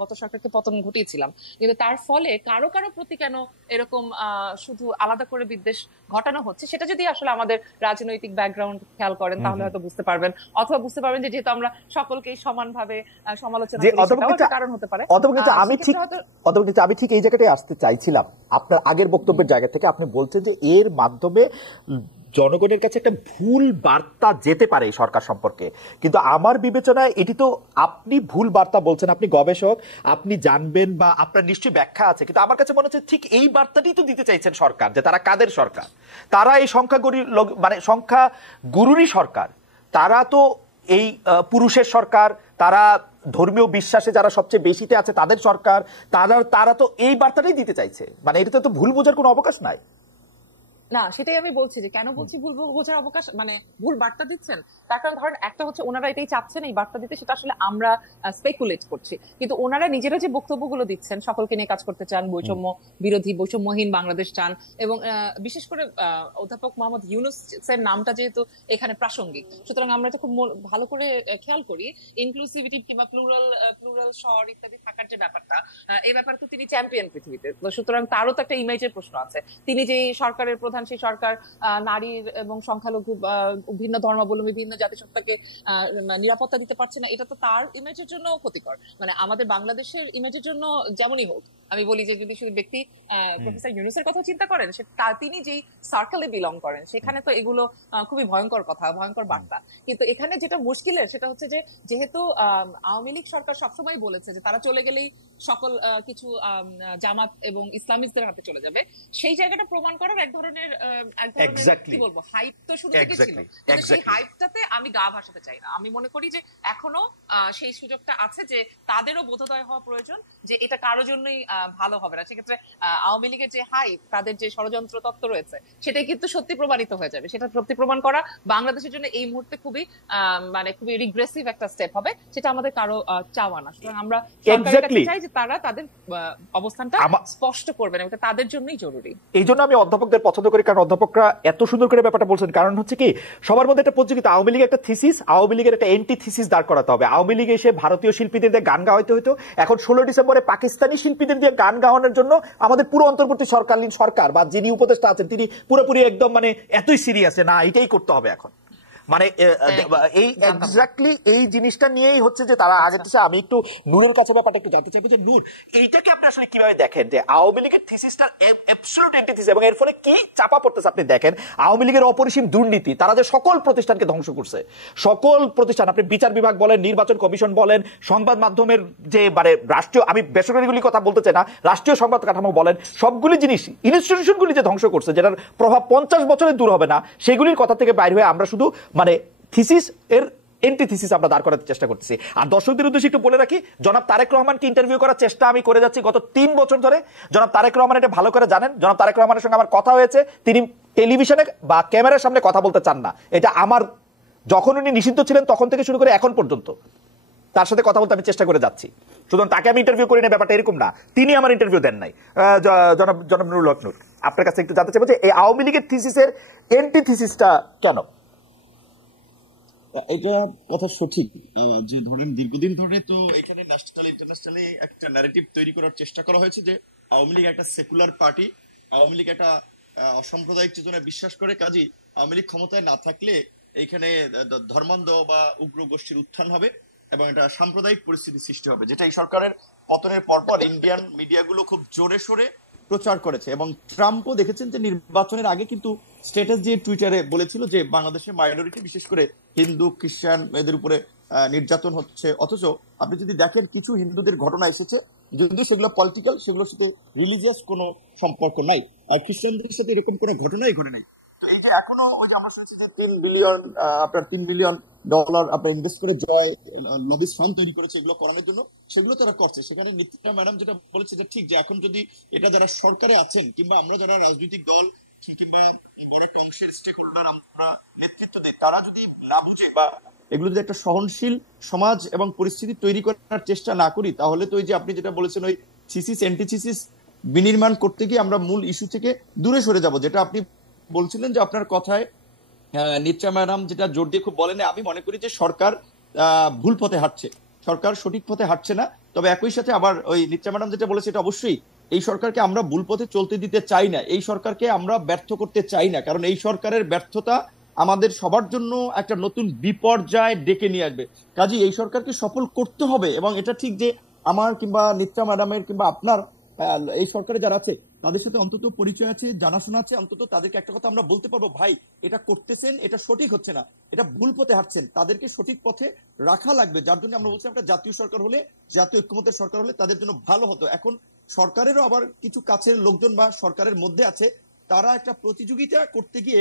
গত সরকারকে পতন ঘটিয়েছিলাম, কিন্তু তার ফলে কারো কারো প্রতি কেন এরকম শুধু আলাদা করে বিদ্বেষ ঘটানো হচ্ছে, সেটা যদি আসলে আমাদের রাজনৈতিক ব্যাকগ্রাউন্ড খেয়াল করেন তাহলে হয়তো বুঝতে পারবেন, অথবা বুঝতে পারবেন যে যেহেতু আমরা সকলকেই সমানভাবে সমালোচনা করি, সেটাও একটা কারণ হতে পারে। আমি ঠিক এই জায়গাটায় আসতে চাইছিলাম, আপনার আগের বক্তব্যের জায়গা থেকে আপনি বলছেন যে এর মাধ্যমে জনগণের কাছে একটা ভুল বার্তা যেতে পারে এই সরকার সম্পর্কে। কিন্তু আমার বিবেচনায় এটি তো, আপনি ভুল বার্তা বলছেন, আপনি গবেষক, আপনি জানবেন বা আপনার নিশ্চয়ই ব্যাখ্যা আছে, কিন্তু আমার কাছে মনে হচ্ছে ঠিক এই বার্তাটি তো দিতে চাইছেন সরকার, যে তারা কাদের সরকার, তারা এই সংখ্যা গুরুরই সরকার, তারা তো এই পুরুষের সরকার, তারা ধর্মীয় বিশ্বাসে যারা সবচেয়ে বেশিতে আছে তাদের সরকার, তারা তো এই বার্তাটাই দিতে চাইছে। মানে এটা তো ভুল বোঝার কোনো অবকাশ নাই। না, সেটাই আমি বলছি যে কেন বলছি ভুল বোঝার অবকাশ, মানে ভুল বার্তা দিচ্ছেন। তার কারণ ধরেন একটা হচ্ছে ওনারা এটাই চাচ্ছেন এই বার্তা দিতে, সেটা আসলে আমরা স্পেকুলেট করছি, কিন্তু ওনারা নিজেরা যে বক্তব্যগুলো দিচ্ছেন, সকলকে নিয়ে কাজ করতে চান, বৈষম্য বিরোধী, বৈষম্যহীন বাংলাদেশ চান, এবং বিশেষ করে অধ্যাপক মোহাম্মদ ইউনূসের নামটা যেহেতু এখানে প্রাসঙ্গিক, সুতরাং আমরা এটা খুব ভালো করে খেয়াল করি। ইনক্লুসিভিটি কিংবা প্লুরাল স্বর ইত্যাদি থাকার যে ব্যাপারটা, এই ব্যাপারে তো তিনি চ্যাম্পিয়ন পৃথিবীতে, সুতরাং তারও তো একটা ইমেজের প্রশ্ন আছে। তিনি যে সরকারের প্রধান, সেই সরকার নারীর এবং সংখ্যালঘু ভিন্ন ধর্মাবলম্বী ভিন্ন জাতিসত্তাকে নিরাপত্তা দিতে পারছে না, এটা তো তার ইমেজের জন্য ক্ষতিকর। মানে আমাদের বাংলাদেশের ইমেজের জন্য যেমনই হোক, আমি বলি যে যদি শুধু ব্যক্তি প্রফেসর ইউনূসের কথা চিন্তা করেন, তিনি যেই সার্কেলে বিলং করেন, সেখানে তো এগুলো খুবই ভয়ঙ্কর কথা, ভয়ঙ্কর বার্তা। কিন্তু এখানে যেটা মুশকিলের সেটা হচ্ছে যে যেহেতু আওয়ামী লীগ সরকার সবসময় বলেছে যে তারা চলে গেলেই সকল কিছু জামাত এবং ইসলামিকদের হাতে চলে যাবে, সেই জায়গাটা প্রমাণ করার এক ধরনের কি বলবো হাইপ তো শুরু থেকে ছিল, কিন্তু সেই হাইপটাতে আমি গা ভাসাতে চাই না। আমি মনে করি যে এখনো সেই সুযোগটা আছে, যে তাদেরও বোধোদয় হওয়া প্রয়োজন যে এটা কারো জন্যই ভালো হবে না। সেক্ষেত্রে আওয়ামী লীগের যে হাইপ, তাদের যে ষড়যন্ত্র তত্ত্ব রয়েছে, সেটাই কিন্তু সত্যি প্রমাণিত হয়ে যাবে। সেটা সত্যি প্রমাণ করা বাংলাদেশের জন্য এই মুহূর্তে খুবই রিগ্রেসিভ একটা স্টেপ হবে, সেটা আমাদের কারো চাওয়া না। সুতরাং আমরা চাই যে তারা তাদের অবস্থানটা স্পষ্ট করবেন, এটা তাদের জন্যই জরুরি। এই জন্য আমি অধ্যাপকদের পছন্দ করি, কারণ অধ্যাপকরা এত সুন্দর করে ব্যাপারটা বলছেন। কারণ হচ্ছে কি, সবার মধ্যে একটা প্রতিযোগিতা, আওয়ামী লীগের একটা থিসিস, আওয়ামী লীগের একটা এন্টি থিসিস দাঁড় করাতে হবে। আওয়ামী লীগ এসে ভারতীয় শিল্পীদের দিয়ে গান গাওয়াইতে হইতো, এখন 16 ডিসেম্বরে পাকিস্তানি শিল্পীদের দিয়ে গান গাওয়ানোর জন্য আমাদের পুরো অন্তর্বর্তী সরকার বা যিনি উপদেষ্টা আছেন তিনি পুরোপুরি একদম এতই সিরিয়াস না, এটাই করতে হবে এখন। মানে এই এক্স্যাক্টলি এই জিনিসটা নিয়েই হচ্ছে যে তারা আগে থেকে। আমি একটু নূরের কাছে ব্যাপারটা একটু জানতে চাইবো যে নূর, এইটাকে আপনি আসলে কিভাবে দেখেন যে আওয়ামী লীগের থিসিসটা অ্যাবসলিউট অ্যান্টিথিসিস, এবং এর ফলে কি চাপা পড়তেছে আপনি দেখেন। আওয়ামী লীগের অপরিসীম দুর্নীতি, তারা যে সকল প্রতিষ্ঠানকে ধ্বংস করছে, সকল প্রতিষ্ঠান, আপনি বিচার বিভাগ বলেন, নির্বাচন কমিশন বলেন, সংবাদ মাধ্যমের যে মানে রাষ্ট্রীয়, আমি বেসরকারিগুলির কথা বলতে চাই না, রাষ্ট্রীয় সংবাদ কাঠামো বলেন, সবগুলি জিনিস ইনস্টিটিউশনগুলি যে ধ্বংস করছে, যেটার প্রভাব 50 বছরে দূর হবে না, সেগুলির কথা থেকে বাইরে হয়ে আমরা শুধু মানে থিসিস এর এন্টিথিসিস আমরা দাঁড় করাতে চেষ্টা করতেছি। আর দর্শকদের উদ্দেশ্যে একটু বলে রাখি, জনাব তারেক রহমানকে ইন্টারভিউ করার চেষ্টা আমি করে যাচ্ছি গত 3 বছর ধরে। জনাব তারেক রহমান এটা ভালো করে জানেন। জনাব তারেক রহমানের সঙ্গে আমার কথা হয়েছে, তিনি টেলিভিশনে বা ক্যামেরার সামনে কথা বলতে চান না। এটা আমার, যখন উনি নিষিদ্ধ ছিলেন তখন থেকে শুরু করে এখন পর্যন্ত তার সাথে কথা বলতে আমি চেষ্টা করে যাচ্ছি। সুতরাং তাকে আমি ইন্টারভিউ করি না, ব্যাপারটা এরকম না, তিনি আমার ইন্টারভিউ দেন নাই। জনাব নুরুল হক নূর, আপনার কাছে একটু জানতে চাইবো যে এই আওয়ামী লীগের থিসিসের এন্টিথিসিসটা কেন? এটা কথা সঠিক যে ধরেন দীর্ঘদিন ধরে তো এখানে ন্যাশনাল ইন্টারন্যাশনালি একটা ন্যারেটিভ তৈরি করার চেষ্টা করা হয়েছে যে আওয়ামী লীগ একটা সেকুলার পার্টি, আওয়ামী লীগ একটা অসাম্প্রদায়িক চেতনায় বিশ্বাস করে, কাজী আওয়ামী লীগ ক্ষমতায় না থাকলে এইখানে ধর্মান্ধ বা উগ্র গোষ্ঠীর উত্থান হবে এবং এটা সাম্প্রদায়িক পরিস্থিতি সৃষ্টি হবে, যেটা এই সরকারের পতনের পরপর ইন্ডিয়ান মিডিয়াগুলো খুব জোরে সোরে প্রচার করেছে। এবং ট্রাম্পও দেখেছেন যে নির্বাচনের আগে কিন্তু স্ট্যাটাস দিয়ে টুইটারে বলেছিল যে বাংলাদেশের মাইনরিটি, বিশেষ করে হিন্দু খ্রিস্টান এদের উপরে নির্যাতন হচ্ছে। অথচ আপনি যদি দেখেন কিছু হিন্দুদের ঘটনা এসেছে, যদিও সেগুলো পলিটিক্যাল, সেগুলোর সাথে রিলিজিয়াস কোনো সম্পর্ক নাই, আর খ্রিস্টানদের সাথে এরকম কোনো ঘটনাই ঘটে নাই। এই যে এখনো ওই যে আমরা শুনছি যে $3 বিলিয়ন আপনার ইনভেস্ট করে জয় লবিস ফার্ম তৈরি করেছে এগুলো করানোর জন্য, সেগুলো তারা করছে। সেখানে নিত্যা ম্যাডাম যেটা বলেছে যে ঠিক, যে এখন যদি এটা যারা সরকারে আছেন কিংবা আমরা যারা রাজনৈতিক দল কিংবা নেতৃত্ব দেয়, তারা যদি না বুঝে বা এগুলো যদি একটা সহনশীল সমাজ এবং পরিস্থিতি তৈরি করার চেষ্টা না করি, তাহলে তো ওই যে আপনি যেটা বলেছেন ওই থিসিস অ্যান্টিথিসিস বিনির্মাণ করতে গিয়ে আমরা মূল ইস্যু থেকে দূরে সরে যাব। যেটা আপনি বলছিলেন যে আপনার কথায় নিত্রা ম্যাডাম যেটা জোর দিয়ে খুব বলেন, আমি মনে করি যে সরকার ভুল পথে হাঁটছে, সরকার সঠিক পথে হাঁটছে না। তবে একই সাথে আবার ওই নিত্রা ম্যাডাম যেটা বলেছে, এটা অবশ্যই এই সরকারকে আমরা ভুল পথে চলতে দিতে চাই না, এই সরকারকে আমরা ব্যর্থ করতে চাই না, কারণ এই সরকারের ব্যর্থতা আমাদের সবার জন্য একটা নতুন বিপর্যয় ডেকে নিয়ে আসবে। কাজেই এই সরকারকে সফল করতে হবে। এবং এটা ঠিক যে আমার কিংবা নিত্রা ম্যাডামের কিংবা আপনার এই সরকারে যারা আছে তাদের সাথে অন্তত পরিচয় আছে, জানাশোনা আছে, অন্তত তাদেরকে একটা কথা আমরা বলতে পারবো, ভাই এটা করতেছেন, এটা সঠিক হচ্ছে না, এটা ভুল পথে হাঁটছেন, তাদেরকে সঠিক পথে রাখা লাগবে। যার জন্য আমরা বলছিলাম একটা জাতীয় সরকার হলে, জাতীয় ঐক্যমত্যের সরকার হলে তাদের জন্য ভালো হতো। এখন সরকারেরও আবার কিছু কাছের লোকজন বা সরকারের মধ্যে আছে, তারা একটা প্রতিযোগিতা করতে গিয়ে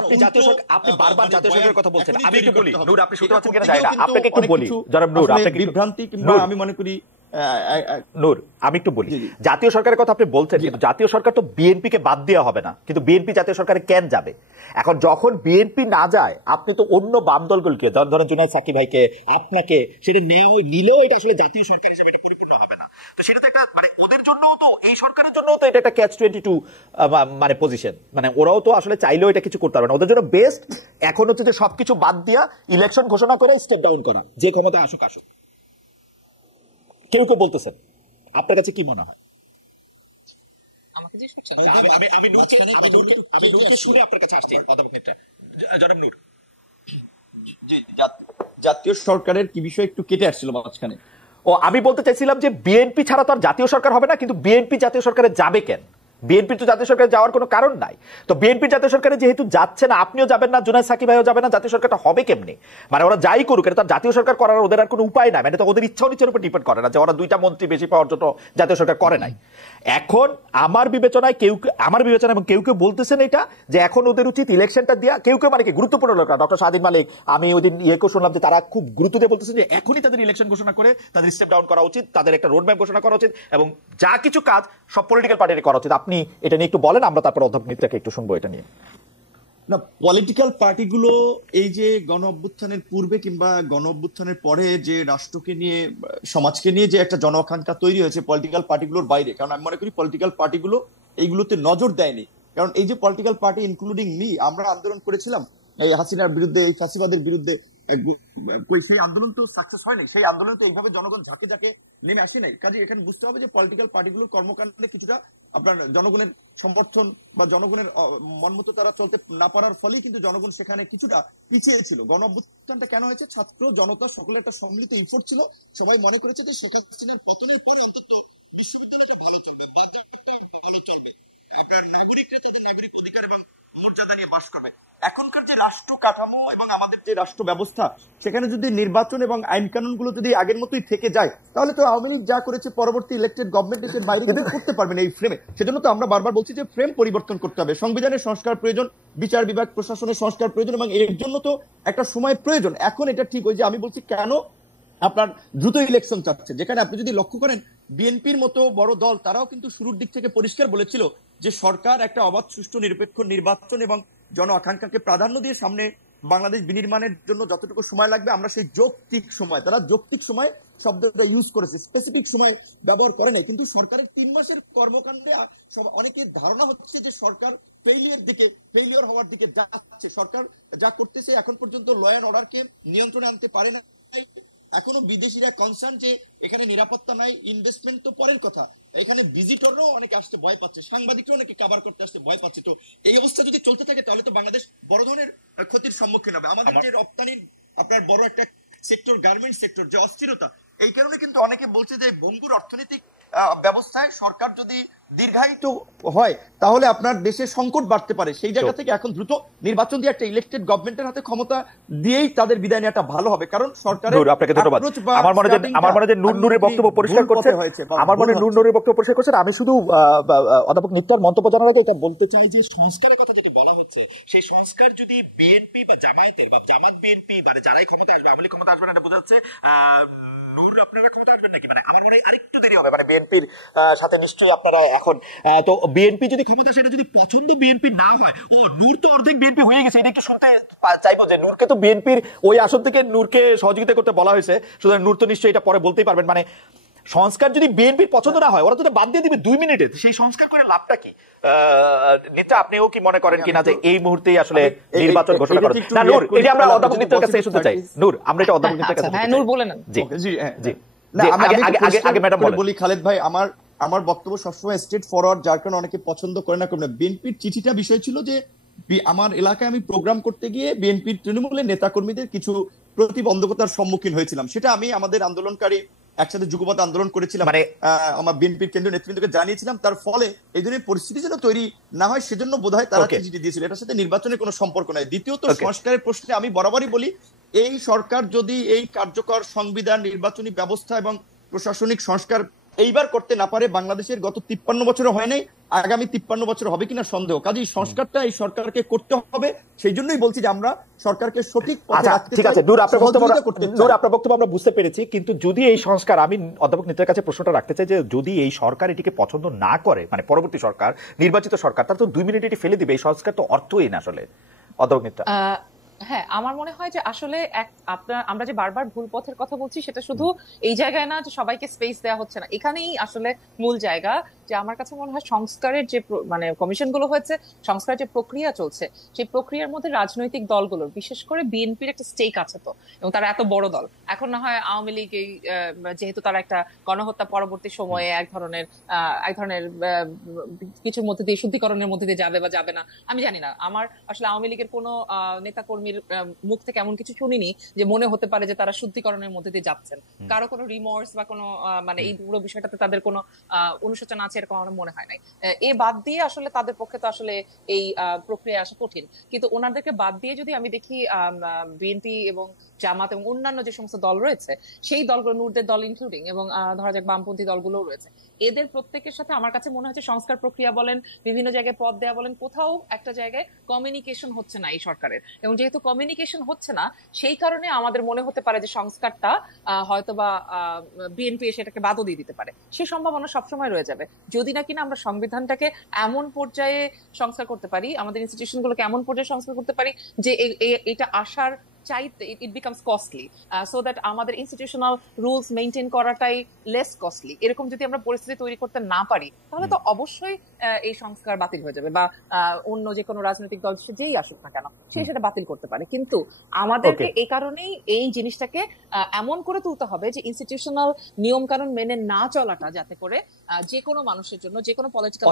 আপনি জাতীয় সরকার, আপনি বারবার জাতীয় সরকারের কথা বলছেন, আমি একটু বলি নূর, আপনি শুনতে পাচ্ছেন কিনা জানি না, আপনাকে একটু বলি জনাব নূর, আপনাকে বিভ্রান্তি কিংবা আমি মনে করি নূর, আমি একটু বলি, জাতীয় সরকারের কথা আপনি বলছেন, কিন্তু জাতীয় সরকার তো বিএনপি কে বাদ দেওয়া হবে না, কিন্তু বিএনপি জাতীয় সরকারে কেন যাবে? এখন যখন বিএনপি না যায়, আপনি তো অন্য বাম দলগুলোকে, ধরেন জুনায়েদ সাকিব ভাইকে, আপনাকে, সেটা নিলেও এটা আসলে জাতীয় সরকার হিসেবে এটা পরিপূর্ণ হবে না। তো সেটা তো একটা মানে ওদের জন্য তো, এই সরকারের জন্য তো এটা একটা ক্যাচ 22 মানে পজিশন, মানে ওরাও তো আসলে চাইলেও এটা কিছু করতে পারবে না। ওদের জন্য বেস্ট এখন হচ্ছে যে সবকিছু বাদ দিয়া ইলেকশন ঘোষণা করে স্টেপ ডাউন করা, যে ক্ষমতা আসুক আসুক। কেউ কেউ বলতেছেন, আপনার কাছে কি মনে হয়? আমাকে জিজ্ঞেস করছেন? আমি নূরকে শুনে আপনার কাছে আসছি অধ্যাপক মিত্রা। জনাব নূর, জি, জাতীয় সরকারের কি বিষয় একটু কেটে আসছিল মাঝখানে। ও আমি বলতে চাইছিলাম যে বিএনপি ছাড়া তো আর জাতীয় সরকার হবে না, কিন্তু বিএনপি জাতীয় সরকারে যাবে কেন? বিএনপি তো জাতীয় সরকারে যাওয়ার কোনো কারণ নাই। তো বিএনপি জাতীয় সরকারে যেহেতু যাচ্ছে না, আপনিও যাবেন না, জুনায়েদ সাকিব ভাইও যাবে না, জাতীয় সরকারটা হবে কেমনি? মানে ওরা যাই করুক, এটা তার জাতীয় সরকার করার ওদের আর কোনো উপায় নাই, মানে তো ওদের ইচ্ছা অনিচ্ছার উপর ডিপেন্ড করে না, যে ওরা 2টা মন্ত্রী বেশি পাওয়ার জন্য জাতীয় সরকার করে নাই। এখন আমার বিবেচনায় এবং কেউ কেউ বলতেছেন এটা, যে এখন ওদের উচিত ইলেকশনটা দিয়া, কেউ কেউ মানে কি গুরুত্বপূর্ণ লোক, ডক্টর শাহদিন মালিক, আমি ওই দিন শুনলাম যে তারা খুব গুরুত্ব দিয়ে বলতেছেন যে এখনই তাদের ইলেকশন ঘোষণা করে তাদের স্টেপ ডাউন করা উচিত, তাদের একটা রোড ম্যাপ ঘোষণা করা উচিত, এবং যা কিছু কাজ সব পলিটিক্যাল পার্টির করা উচিত। আপনি এটা নিয়ে একটু বলেন, আমরা তারপর অধ্যাপক মিত্রাকে একটু শুনবো এটা নিয়ে। না, পলিটিক্যাল পার্টিগুলো এই যে গণ অভ্যুত্থানের পূর্বে কিংবা গণ অভ্যুত্থানের পরে যে রাষ্ট্রকে নিয়ে, সমাজকে নিয়ে যে একটা জনআকাঙ্ক্ষা তৈরি হয়েছে, পলিটিক্যাল পার্টিগুলোর বাইরে। কারণ আমি মনে করি পলিটিক্যাল পার্টিগুলো এইগুলোতে নজর দেয়নি। কারণ এই যে পলিটিক্যাল পার্টি ইনক্লুডিং মি, আমরা আন্দোলন করেছিলাম এই হাসিনার বিরুদ্ধে, এই ফ্যাসিবাদের বিরুদ্ধে, কই সেই আন্দোলন তো সাকসেস হয় নাই, সেই আন্দোলন তো এইভাবে জনগণ ঝাঁকে ঝাঁকে নেমে আসে নাই। কাজে এখানে বুঝতে হবে যে পলিটিক্যাল পার্টিগুলোর কর্মকাণ্ডে কিছুটা আপনার জনগণের সমর্থন বা জনগণের মন মতো তারা চলতে না পারার ফলেই কিন্তু জনগণ সেখানে কিছুটা পিছিয়ে ছিল। গণ অভ্যুত্থানটা কেন হয়েছে? ছাত্র জনতা সকলের একটা সম্মিলিত ইফোর্ট ছিল। সবাই মনে করেছে যে শেখ হাসিনার পতনের পর অন্তত বিশ্ববিদ্যালয়টা ভালো চলবে, ভালো চলবে, আপনার নাগরিকরা তাদের নাগরিক অধিকার এবং মর্যাদা নিয়ে বাস করবে। এখনকার যে রাষ্ট্র কাঠামো এবং আমাদের যে রাষ্ট্র ব্যবস্থা, সেখানে যদি নির্বাচন এবং আইন কানুন গুলো যদি আগের মতোই থেকে যায়, তাহলে তো আওয়ামী লীগ যা করেছে পরবর্তী ইলেক্টেড গভর্নমেন্ট এর বাইরে কিন্তু করতে পারবে না এই ফ্রেমে। সেজন্য তো আমরা বারবার বলছি যে ফ্রেম পরিবর্তন করতে হবে, সংবিধানের সংস্কার প্রয়োজন, বিচার বিভাগ প্রশাসনের সংস্কার প্রয়োজন, এবং এর জন্য তো একটা সময় প্রয়োজন। এখন এটা ঠিক ওই যে আমি বলছি কেন আপনার দ্রুত ইলেকশন চাচ্ছে, যেখানে আপনি যদি লক্ষ্য করেন বিএনপির মতো বড় দল তারাও কিন্তু শুরুর দিক থেকে পরিষ্কার বলেছিল যে সরকার একটা অবাধ সুষ্ঠু নিরপেক্ষ নির্বাচন এবং জন আকাঙ্ক্ষাকে প্রাধান্য দিয়ে সামনে বাংলাদেশ বিনির্মাণের জন্য যতটুকু সময় লাগবে আমরা সেই যৌক্তিক সময়, তারা যৌক্তিক সময় শব্দটা ইউজ করেছে, স্পেসিফিক সময় ব্যবহার করে নাই। কিন্তু সরকারের 3 মাসের কর্মকাণ্ডে অনেকের ধারণা হচ্ছে যে সরকার ফেইলিয়র হওয়ার দিকে যাচ্ছে। সরকার যা করতেছে এখন পর্যন্ত ল অ্যান্ড অর্ডারকে নিয়ন্ত্রণে আনতে পারে না। এখনো বিদেশিরা কনসার্ন যে এখানে নিরাপত্তা নাই, ইনভেস্টমেন্ট তো পরের কথা, এখানে ভিজিটররাও অনেকে আসতে ভয় পাচ্ছে, সাংবাদিকরাও অনেকে কভার করতে আসতে ভয় পাচ্ছে। তো এই অবস্থা যদি চলতে থাকে তাহলে তো বাংলাদেশ বড় ধরনের ক্ষতির সম্মুখীন হবে। আমাদের যে রপ্তানি আপনার বড় একটা সেক্টর, গার্মেন্ট সেক্টর, যে অস্থিরতা, এই কারণে কিন্তু অনেকে বলছে যে ভঙ্গুর অর্থনৈতিক ব্যবস্থায় সরকার যদি দীর্ঘায়িত হয় তাহলে আপনার দেশে সংকট বাড়তে পারে। সেই জায়গা থেকে এখন দ্রুত নির্বাচন দিয়ে একটা ইলেক্টেড গভর্নমেন্টের হাতে ক্ষমতা দিয়েই তাদের বিদায় নেওয়াটা ভালো হবে। কারণ সরকারের আপনাকে ধন্যবাদ। আমার মনে হয় নূরের বক্তব্য পরিষ্কার করছেন, আমার মনে হয় নূরের বক্তব্য পরিষ্কার করছেন। আমি শুধু অধ্যাপক নিত্যার মন্তব্য জানার আগে এটা বলতে চাই যে সংস্কারের কথা যেটা বলা হচ্ছে, সেই সংস্কার যদি বিএনপি বা জামায়াতের বা জামাত বিএনপি মানে যারাই ক্ষমতা আসবে, আওয়ামী লীগ ক্ষমতা আসবে না এটা বোঝাচ্ছে, নূর আপনারা ক্ষমতা আসবেন নাকি? মানে আমার মনে হয় আরেকটু দেরি হবে, মানে বিএনপির সাথে নিশ্চয়ই আপনারা এখন তো বিএনপি যদি ক্ষমতা সেটা যদি পছন্দ বিএনপি না হয়, ও নূর তো অর্ধেক বিএনপি হয়ে গেছে, এটা একটু শুনতে চাইবো যে নূরকে তো বিএনপির ওই আসন থেকে নূরকে সহযোগিতা করতে বলা হয়েছে, সুতরাং নূর তো নিশ্চয়ই এটা পরে বলতেই পারবেন। মানে সংস্কার যদি বিএনপির পছন্দ না হয়, ওরা তো বাদ দিয়ে দিবে 2 মিনিটে, সেই সংস্কার করে লাভটা কি? নিত্য আপনিও কি মনে করেন কিনা যে এই মুহূর্তেই আসলে নির্বাচন ঘোষণা করা না? নূর, এটা আমরা অধ্যাপক নিত্যের কাছে শুনতে চাই। নূর, আমরা এটা অধ্যাপক নিত্যের কাছে। হ্যাঁ নূর বলেন। জি জি না, আগে ম্যাডাম বলি। খালেদ ভাই, আমার বক্তব্য সবসময় স্ট্রেট ফরওয়ার্ড, যার কারণে অনেকে পছন্দ করে না করবে না। বিএনপির চিঠিটা বিষয় ছিল যে আমার এলাকায় আমি প্রোগ্রাম করতে গিয়ে বিএনপির তৃণমূলের নেতাকর্মীদের কিছু প্রতিবন্ধকতার সম্মুখীন হয়েছিলাম। সেটা আমি আমাদের আন্দোলনকারী একসাথে যুগপৎ আন্দোলন করেছিলাম, মানে আমার বিএনপির কেন্দ্রীয় নেতৃবৃন্দকে জানিয়েছিলাম। তার ফলে এই ধরনের পরিস্থিতি যেন তৈরি না হয় সেজন্য বোধহয় তারা চিঠি দিয়েছিল। এটার সাথে নির্বাচনের কোনো সম্পর্ক নাই। দ্বিতীয়ত, সংস্কারের প্রশ্নে আমি বরাবরই বলি, এই সরকার যদি এই কার্যকর সংবিধান, নির্বাচনী ব্যবস্থা এবং প্রশাসনিক সংস্কার এইবার করতে না পারে, বাংলাদেশের গত 53 বছরে হয় নাই, আগামী 53 বছর হবে কিনা সন্দেহ। কাজেই সংস্কারটা এই সরকারকে করতে হবে। সেই জন্যই বলছি যে আমরা সরকারকে সঠিক পথে রাখতে চাই। ঠিক আছে নূর, আপনার বক্তব্য আমরা বুঝতে পেরেছি, কিন্তু যদি এই সংস্কার, আমি অধ্যাপক নিত্যের কাছে প্রশ্নটা রাখতে চাই যে যদি এই সরকার এটিকে পছন্দ না করে, মানে পরবর্তী সরকার, নির্বাচিত সরকার, তার তো 2 মিনিট এটি ফেলে দিবে, এই সংস্কার তো অর্থহীন আসলে। অধ্যাপক নিত্য। হ্যাঁ, আমার মনে হয় যে আসলে আমরা যে বারবার ভুল পথের কথা বলছি সেটা শুধু এই জায়গায় না যে সবাইকে স্পেস দেওয়া হচ্ছে না, এখানেই আসলে মূল জায়গা। যে আমার কাছে মনে হয় সংস্কারের যে মানে কমিশন গুলো হয়েছে, সংস্কারের যে প্রক্রিয়া চলছে, সেই প্রক্রিয়ার মধ্যে রাজনৈতিক দলগুলোর, বিশেষ করে বিএনপির একটা স্টেক আছে তো, এবং তারা এত বড় দল। এখন না হয় আওয়ামী লীগ এই যেহেতু তারা একটা গণহত্যা পরবর্তী সময়ে এক ধরনের কিছুর মধ্যে দিয়ে, শুদ্ধিকরণের মধ্যে দিয়ে যাবে বা যাবে না আমি জানি না। আমার আসলে আওয়ামী লীগের কোনো নেতাকর্মীর মুখ থেকে এমন কিছু শুনিনি যে মনে হতে পারে যে তারা শুদ্ধিকরণের মধ্যে দিয়ে যাচ্ছেন। কারো কোনো রিমোর্স বা কোনো মানে এই পুরো বিষয়টাতে তাদের কোনো অনুশোচনা আছে এরকম আমার মনে হয় নাই। এ বাদ দিয়ে আসলে তাদের পক্ষে তো আসলে এই প্রক্রিয়া আসা কঠিন। কিন্তু ওনাদেরকে বাদ দিয়ে যদি আমি দেখি বিএনপি এবং জামাত এবং অন্যান্য যে সমস্ত দল রয়েছে, সেই দলগুলো, নূরদের দল ইনক্লুডিং, এবং ধরা যাক বামপন্থী দলগুলোও রয়েছে, এদের প্রত্যেকের সাথে আমার কাছে মনে হচ্ছে সংস্কার প্রক্রিয়া বলেন, বিভিন্ন জায়গায় পদ দেওয়া বলেন, কোথাও একটা জায়গায় কমিউনিকেশন হচ্ছে না এই সরকারের। এবং যেহেতু কমিউনিকেশন হচ্ছে না, সেই কারণে আমাদের মনে হতে পারে যে সংস্কারটা হয়তোবা বিএনপি সেটাকে বাদও দিয়ে দিতে পারে। সে সম্ভাবনা সবসময় রয়ে যাবে যদি না কিনা আমরা সংবিধানটাকে এমন পর্যায়ে সংস্কার করতে পারি, আমাদের ইনস্টিটিউশন গুলোকে এমন পর্যায়ে সংস্কার করতে পারি যে এটা আসার চাইতে it becomes costly, so that আমাদের ইনস্টিটিউশনাল রুলস মেইনটেইন করাটাই লেস কস্টলি। এরকম যদি আমরা পরিস্থিতি তৈরি করতে না পারি, তাহলে তো অবশ্যই এই সংস্কার বাতিল হয়ে যাবে, বা অন্য যে কোনো রাজনৈতিক দল সে যেই আসুক না কেন সে সেটা বাতিল করতে পারে। কিন্তু আমাদেরকে এই কারণেই এই জিনিসটাকে এমন করে তুলতে হবে যে ইনস্টিটিউশনাল নিয়ম কানুন মেনে না চলাটা যাতে করে যে কোনো মানুষের জন্য, যে কোনো পলিটিক্যাল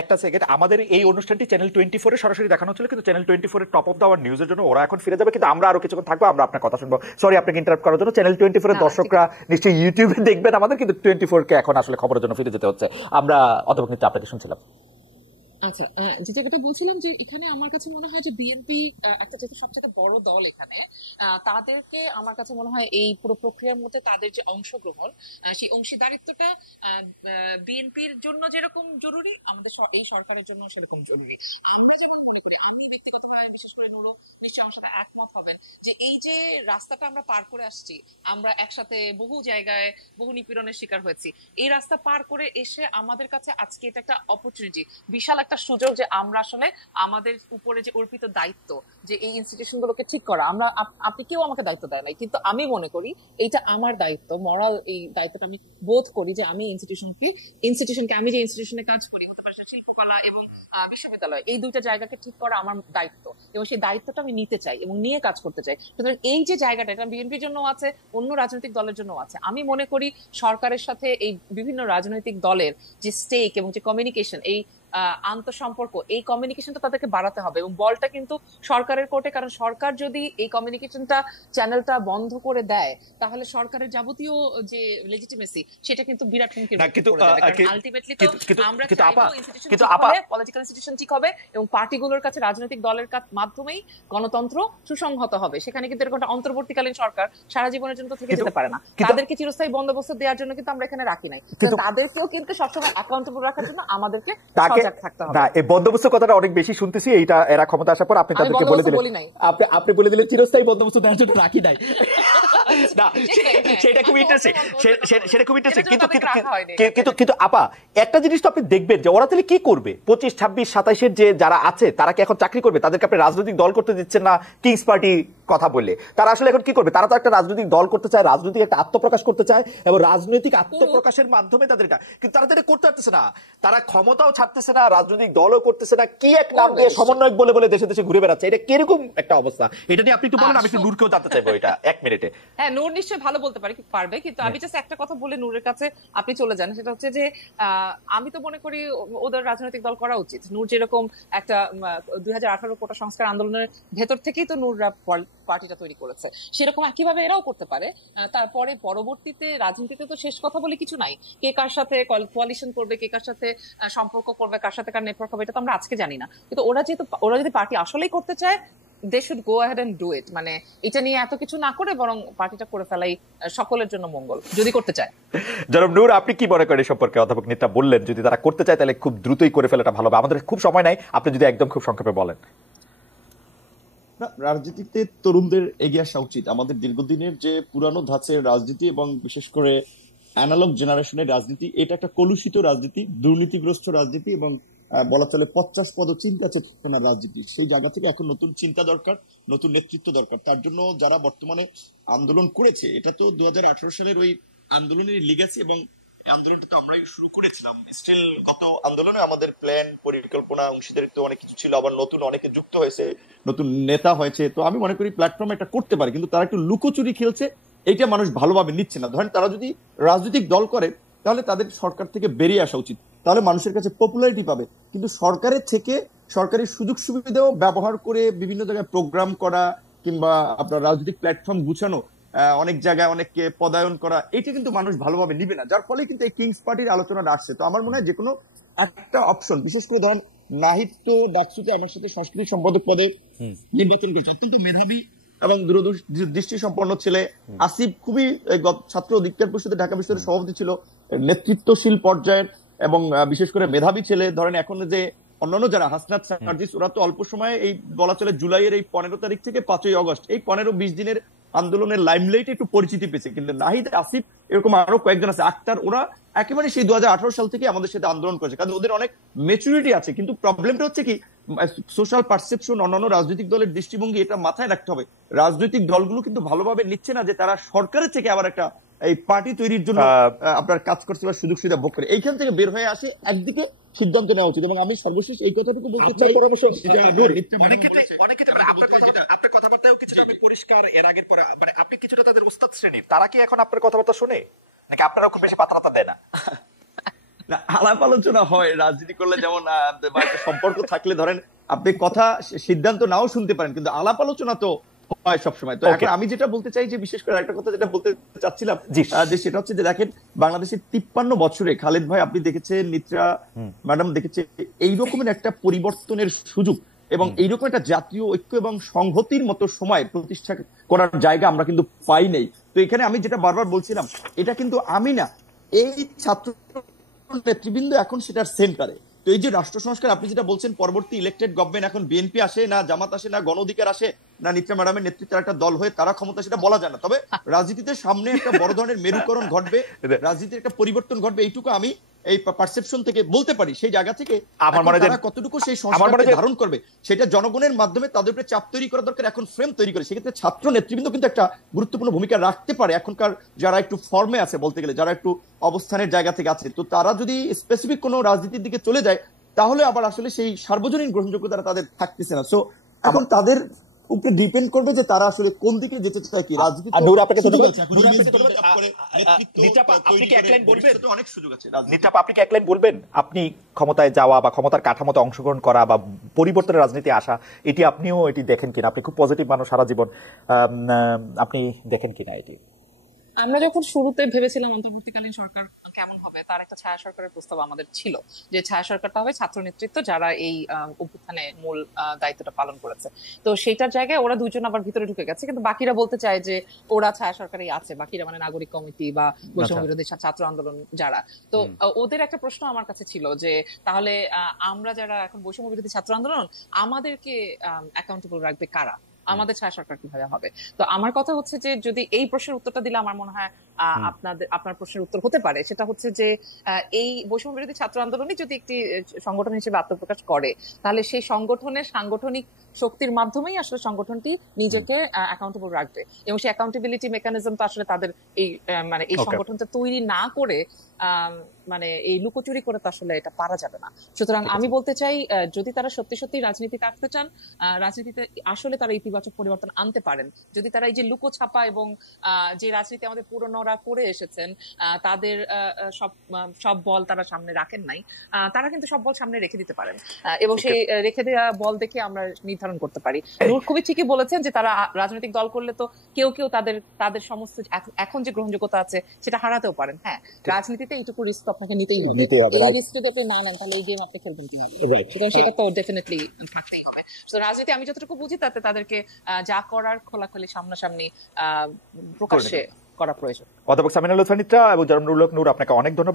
একটা সেকেন্ড, আমাদের এই অনুষ্ঠানটি চ্যানেল 24 সরাসরি দেখানো হচ্ছিল, কিন্তু চ্যানেল 24 এর টপ অফ দ্য আওয়ার নিউজের জন্য ওরা এখন ফিরে যাবে, কিন্তু আমরা আরো কিছুক্ষণ থাকবো, আমরা আপনার কথা শুনবো। সরি আপনাকে ইন্টারাপ্ট করার জন্য। চ্যানেল 24 এর দর্শকরা নিশ্চয়ই ইউটিউবে দেখবেন আমাদের, কিন্তু 24 কে এখন আসলে খবরের জন্য ফিরে যেতে হচ্ছে। আমরা অধ্যাপক নিত্রা আপনাকে শুনছিলাম। আচ্ছা, যে জায়গাটা বলছিলাম যে এখানে আমার কাছে মনে হয় যে বিএনপি একটা যেহেতু সবচেয়ে বড় দল এখানে, তাদেরকে আমার কাছে মনে হয় এই পুরো প্রক্রিয়ার মধ্যে তাদের যে অংশগ্রহণ, সেই অংশীদারিত্বটা বিএনপির জন্য যেরকম জরুরি আমাদের এই সরকারের জন্য সেরকম জরুরি। আমি ব্যক্তিগতভাবে বিশেষ করে নুরু নিশ্চয়ই আমার সাথে একমত হবেন যে এই যে রাস্তাটা আমরা পার করে আসছি, আমরা একসাথে বহু জায়গায় বহু নিপীড়নের শিকার হয়েছি, এই রাস্তা পার করে এসে আমাদের কাছে আজকে এটা একটা অপরচুনিটি, বিশাল একটা সুযোগ যে আমরা আসলে আমাদের উপরে যে অর্পিত দায়িত্ব যে এই ইনস্টিটিউশন গুলোকে ঠিক করা, আমরা আপনি কেউ আমাকে দায়িত্ব দেয় নাই, কিন্তু আমি মনে করি এইটা আমার দায়িত্ব, মরাল এই দায়িত্বটা আমি বোধ করি যে আমি ইনস্টিটিউশনকে আমি যে ইনস্টিটিউশনে কাজ করি, হতে পারে শিল্পকলা এবং বিশ্ববিদ্যালয়, এই দুইটা জায়গাকে ঠিক করা আমার দায়িত্ব, এবং সেই দায়িত্বটা আমি নিতে চাই এবং নিয়ে কাজ করতে চাই। সুতরাং এই যে জায়গাটা, এটা বিএনপির জন্য আছে, অন্য রাজনৈতিক দলের জন্য আছে। আমি মনে করি সরকারের সাথে এই বিভিন্ন রাজনৈতিক দলের যে স্টেক এবং যে কমিউনিকেশন, এই আন্তঃসম্পর্ক, এই কমিউনিকেশনটা তাদেরকে বাড়াতে হবে, এবং বলটা কিন্তু সরকারের কোর্টে। কারণ সরকার যদি এই কমিউনিকেশনটা চ্যানেলটা বন্ধ করে দেয় তাহলে সরকারের যাবতীয় যে লেজিটিমেসি সেটা কিন্তু বিরাট হুমকির মুখে পড়ে যাবে। কারণ আলটিমেটলি তো আমরা চাইবো ইনস্টিটিউশন ঠিক হবে, পলিটিক্যাল ইনস্টিটিউশন ঠিক হবে, এবং পার্টিগুলোর কাছে, রাজনৈতিক দলের মাধ্যমেই গণতন্ত্র সুসংহত হবে। সেখানে কিন্তু এরকম একটা অন্তর্বর্তীকালীন সরকার সারা জীবনের জন্য থেকে যেতে পারে না। তাদেরকে চিরস্থায়ী বন্দোবস্ত দেওয়ার জন্য কিন্তু আমরা এখানে রাখি নাই, তাদেরকেও কিন্তু সবসময় অ্যাকাউন্টেবল রাখার জন্য আমাদেরকে এই বন্দোবস্ত কথাটা অনেক বেশি শুনতেছি, এইটা এরা ক্ষমতা আসার পর আপনি তাদেরকে বলে দিলেন, আপনি বলে দিলেন চিরস্থায়ী বন্দোবস্ত দেওয়ার জন্য রাখি নাই। না, সেটা খুব ইন্টারেস্টিং, সেটা খুব ইন্টারেস্টিং। কিন্তু আপা একটা জিনিস তো আপনি দেখবেন যে ওরা তাহলে কি করবে, 25, 26, 27 যে যারা আছে তারা কি এখন চাকরি করবে? তাদেরকে আপনি রাজনৈতিক দল করতে দিচ্ছেন না কিংস পার্টি কথা বললে, তারা আসলে এখন কি করবে? তারা তো একটা রাজনৈতিক দল করতে চায়, রাজনৈতিক একটা আত্মপ্রকাশ করতে চায়, এবং রাজনৈতিক আত্মপ্রকাশের মাধ্যমে তাদের এটা, কিন্তু তারা এটা করতে পারতেছে না, তারা ক্ষমতাও ছাড়তেছে না, রাজনৈতিক দলও করতেছে না, কি এক নাম দিয়ে সমন্বয়ক বলে বলে দেশে দেশে ঘুরে বেড়াচ্ছে। এটা কিরকম একটা অবস্থা? এটা নিয়ে আপনি একটু বলেন, আমি একটু নূরকেও জানতে চাইবো এটা 1 মিনিটে। হ্যাঁ, নূর নিশ্চয়ই ভালো বলতে পারবে, কিন্তু আমি জাস্ট একটা কথা বলে নূরের কাছে আপনি চলে যান। সেটা হচ্ছে যে আমি তো মনে করি ওদের রাজনৈতিক দল করা উচিত। নূর যেরকম একটা 2018 কোটা সংস্কার আন্দোলনের ভেতর থেকেই তো নূররা পার্টিটা তৈরি করেছে, সেরকম একইভাবে এরাও করতে পারে। তারপরে পরবর্তীতে রাজনীতিতে তো শেষ কথা বলে কিছু নাই, কে কার সাথে কোয়ালিশন করবে, কে কার সাথে সম্পর্ক করবে, কার সাথে কার নেটওয়ার্ক হবে, এটা তো আমরা আজকে জানি না। কিন্তু ওরা যদি পার্টি আসলেই করতে চায়, they should go ahead and do it। মানে এটা নিয়ে এত কিছু না করে বরং পার্টিটা করে ফেলাই সকলের জন্য মঙ্গল, যদি করতে চায়। জনাব নূর, আপনি কি মনে করেন সম্পর্কে? অধ্যাপক নিত্রা বললেন যদি তারা করতে চায় তাহলে খুব দ্রুতই করে ফেলাটা ভালো হবে। আমাদের খুব সময় নাই, আপনি যদি একদম খুব সংক্ষেপে বলেন। না, রাজনীতিতে তরুণদের এগিয়ে আসা উচিত। আমাদের দীর্ঘদিনের যে পুরানো ধাঁচের রাজনীতি এবং বিশেষ করে অ্যানালগ জেনারেশনের রাজনীতি, এটা একটা কলুষিত রাজনীতি, দুর্নীতিগ্রস্ত রাজনীতি, এবং বলা চলে পশ্চাৎপদ চিন্তা চেতনার রাজনীতি। সেই জায়গা থেকে এখন নতুন চিন্তা দরকার, নতুন নেতৃত্ব দরকার। তার জন্য যারা বর্তমানে আন্দোলন করেছে, এটা তো 2018 সালের ওই আন্দোলনের লিগেসি, এবং আন্দোলনটা তো আমরাই শুরু করেছিলাম। স্টিল গত আন্দোলনে আমাদের প্ল্যান, পরিকল্পনা, অংশীদারিত্ব অনেক কিছু ছিল, আবার নতুন অনেকে যুক্ত হয়েছে, নতুন নেতা হয়েছে। তো আমি মনে করি প্ল্যাটফর্ম এটা করতে পারে, কিন্তু তারা একটু লুকোচুরি খেলছে, এইটা মানুষ ভালোভাবে নিচ্ছে না। ধরেন তারা যদি রাজনৈতিক দল করে তাহলে তাদের সরকার থেকে বেরিয়ে আসা উচিত, তাহলে মানুষের কাছে পপুলারিটি পাবে। কিন্তু সরকারের থেকে সরকারি সুযোগ সুবিধাও ব্যবহার করে বিভিন্ন জায়গায় প্রোগ্রাম করা, কিংবা আপনার রাজনৈতিক প্ল্যাটফর্ম গুছানো, অনেক জায়গায় অনেককে পদায়ন করা, এটা কিন্তু মানুষ ভালোভাবে নিবে না। যার ফলে কিন্তু এই কিংস পার্টির আলোচনাটা আসছে। তো আমার মনে হয় যে কোনো একটা অপশন, বিশেষ করে ধরেন নাহিদ তো ডাকসুতে আমার সাথে সংস্কৃতি সম্পাদক পদে নির্বাচন করেছে, অত্যন্ত মেধাবী এবং দূরদৃষ্টি সম্পন্ন ছেলে। আসিফ খুবই ছাত্র অধিকার পরিষদের ঢাকা বিশ্ববিদ্যালয়ের সভাপতি ছিল, নেতৃত্বশীল পর্যায়ের এবং বিশেষ করে মেধাবী ছেলে। ধরেন এখন যে অন্যান্য যারা হাসনাত সার্জিস, ওরা তো অল্প সময়ে, এই বলা চলে জুলাইয়ের এই 15 তারিখ থেকে 5ই অগস্ট, এই 15-20 দিনের আন্দোলনের লাইমলাইটে একটু পরিচিতি পেয়েছে। কিন্তু নাহিদ, আসিফ, এরকম আরো কয়েকজন আছে, আক্তার, ওরা একেবারে সেই 2018 সাল থেকে আমাদের সাথে আন্দোলন করেছে, কারণ ওদের অনেক ম্যাচুরিটি আছে। কিন্তু প্রবলেমটা হচ্ছে কি, সোশ্যাল পারসেপশন, অন্যান্য রাজনৈতিক দলের দৃষ্টিভঙ্গি, এটা মাথায় রাখতে হবে। রাজনৈতিক দলগুলো কিন্তু ভালোভাবে নিচ্ছে না যে তারা সরকারের থেকে আবার একটা এই পার্টি তৈরির জন্য আপনার কাজ করতে বা সুযোগ সুবিধা ভোগ করে এইখান থেকে বের হয়ে আসে একদিকে সিদ্ধান্ত নেওয়া উচিত। এবং আমি সর্বশেষ এই কথাটুকু বলতে চাই, আপনার কথাবার্তাও কিছুটা আমি পরিষ্কার এর আগের পরে, মানে আপনি কিছুটা তাদের উস্তাদ শ্রেণীর, তারা কি এখন আপনার কথাবার্তা শুনে নাকি আপনারা খুব বেশি পাতা দেয় না? আলাপ আলোচনা হয় রাজনীতি করলে, যেমন একটা সম্পর্ক থাকলে ধরেন আপনি কথা সিদ্ধান্ত নাও শুনতে পারেন, কিন্তু আলাপ আলোচনা তো হয় সবসময়। তো এখন আমি যেটা বলতে চাই যে বিশেষ করে একটা কথা যেটা বলতে চাচ্ছিলাম যে সেটা হচ্ছে যে দেখেন বাংলাদেশের 53 বছরে খালেদ ভাই আপনি দেখেছেন, নিত্রা ম্যাডাম দেখেছে এই রকমের একটা পরিবর্তনের সুযোগ এবং এইরকম একটা জাতীয় ঐক্য এবং সংহতির মতো সময় প্রতিষ্ঠা করার জায়গা আমরা কিন্তু পাই নাই। তো এখানে আমি যেটা বারবার বলছিলাম, এটা কিন্তু আমি না, এই ছাত্র নেতৃবৃন্দ এখন সেটার সেন্টারে। তো এই যে রাষ্ট্র সংস্কার আপনি যেটা বলছেন, পরবর্তী ইলেক্টেড গভর্নমেন্ট এখন বিএনপি আসে না, জামাত আসে না, গণ অধিকার আসে না, নিত্রা ম্যাডামের নেতৃত্বের একটা দল হয়ে তারা ক্ষমতা, সেটা বলা যায় না। তবে রাজনীতিতে সামনে একটা বড় ধরনের মেরুকরণ ঘটবে, রাজনীতির একটা পরিবর্তন ঘটবে, এইটুকু আমি এই পারসেপশন থেকে বলতে পারি। সেই জায়গা থেকে আমার মনে হয় তারা কতটুকু সেই সংস্কারকে ধারণ করবে সেটা জনগণের মাধ্যমে তাদের উপরে চাপ তৈরি করা দরকার, এখন ফ্রেম তৈরি করে। সেক্ষেত্রে ছাত্র নেতৃবৃন্দ কিন্তু একটা গুরুত্বপূর্ণ ভূমিকা রাখতে পারে এখনকার যারা একটু ফর্মে আছে, বলতে গেলে যারা একটু অবস্থানের জায়গা থেকে আছে। তো তারা যদি স্পেসিফিক কোনো রাজনীতির দিকে চলে যায় তাহলে আবার আসলে সেই সার্বজনীন গ্রহণযোগ্যতা তাদের থাকতেছে না। সো এখন তাদের উপরে ডিপেন্ড করবে যে তারা আসলে কোন দিকে যেতে চায়। কি রাজনীতি আপনাকে অনেক সুযোগ আছে, আপনি কি এক লাইন বলবেন আপনি ক্ষমতায় যাওয়া বা ক্ষমতার কাঠামোতে অংশগ্রহণ করা বা পরিবর্তনের রাজনীতি আসা, এটি আপনিও এটি দেখেন কিনা? আপনি খুব পজিটিভ মানুষ সারা জীবন, আপনি দেখেন কিনা এটি? আমরা যখন শুরুতে ভেবেছিলাম অন্তর্বর্তীকালীন সরকার কেমন হবে, তার একটা ছায়া সরকারের প্রস্তাব আমাদের ছিল, যে ছায়া সরকারটা হবে ছাত্র নেতৃত্ব যারা এই অভ্যুত্থানে মূল দায়িত্বটা পালন করেছে। তো সেইটার জায়গায় ওরা দুজন আবার ভিতরে ঢুকে গেছে, কিন্তু বাকিরা বলতে চায় যে ওরা ছায়া সরকারেই আছে, বাকিরা মানে নাগরিক কমিটি বা বৈষম্য বিরোধী ছাত্র আন্দোলন যারা। তো ওদের একটা প্রশ্ন আমার কাছে ছিল যে তাহলে আমরা যারা এখন বৈষম্য বিরোধী ছাত্র আন্দোলন, আমাদেরকে অ্যাকাউন্টেবল রাখবে কারা, আমাদের ছায়া সরকার কিভাবে হবে? তো আমার কথা হচ্ছে যে যদি এই প্রশ্নের উত্তরটা দিলে আমার মনে হয় আপনার প্রশ্নের উত্তর হতে পারে, সেটা হচ্ছে যে এই বৈষম্য বিরোধী ছাত্র আন্দোলনই যদি একটি সংগঠন হিসেবে আত্মপ্রকাশ করে, তাহলে সেই সংগঠনের সাংগঠনিক শক্তির মাধ্যমেই আসলে সংগঠনটি নিজেকে অ্যাকাউন্টেবল রাখবে, এবং সেই অ্যাকাউন্টেবিলিটি মেকানিজমটা আসলে তাদের এই মানে এই সংগঠনটা তৈরি না করে মানে এই লুকোচুরি করে তো আসলে এটা পারা যাবে না। সুতরাং আমি বলতে চাই যদি তারা সত্যি সত্যি রাজনীতিতে আসতে চান, রাজনীতিতে আসলে তারা ইতিবাচক পরিবর্তন আনতে পারেন, যদি তারা এই যে লুকো ছাপা এবং যে রাজনীতি আমাদের পুরনোরা করে এসেছেন তাদের সব বল তারা সামনে রাখেন নাই, তারা কিন্তু সব বল সামনে রেখে দিতে পারেন, এবং সেই রেখে দেওয়া বল দেখে আমরা নির্ধারণ করতে পারি। নূর খুবই ঠিকই বলেছেন যে তারা রাজনৈতিক দল করলে তো কেউ কেউ তাদের সমস্ত এখন যে গ্রহণযোগ্যতা আছে সেটা হারাতেও পারেন। হ্যাঁ, রাজনীতিতে এইটুকু রিস্ক আপনাকে নিতেই হবে, এই রিস্ক যদি আপনি না নেন তাহলে এই গেম আপনি খেলবেন কিভাবে? সুতরাং সেটা তো ডেফিনেটলি থাকতেই হবে। তো রাজনীতি আমি যতটুকু বুঝি তাতে তাদেরকে যা করার খোলাখুলি সামনাসামনি প্রকাশ্যে করা প্রয়োজন। অধ্যাপক সামিনা লুৎফা নিত্রা এবং জনাব নূর, আপনাকে অনেক ধন্যবাদ।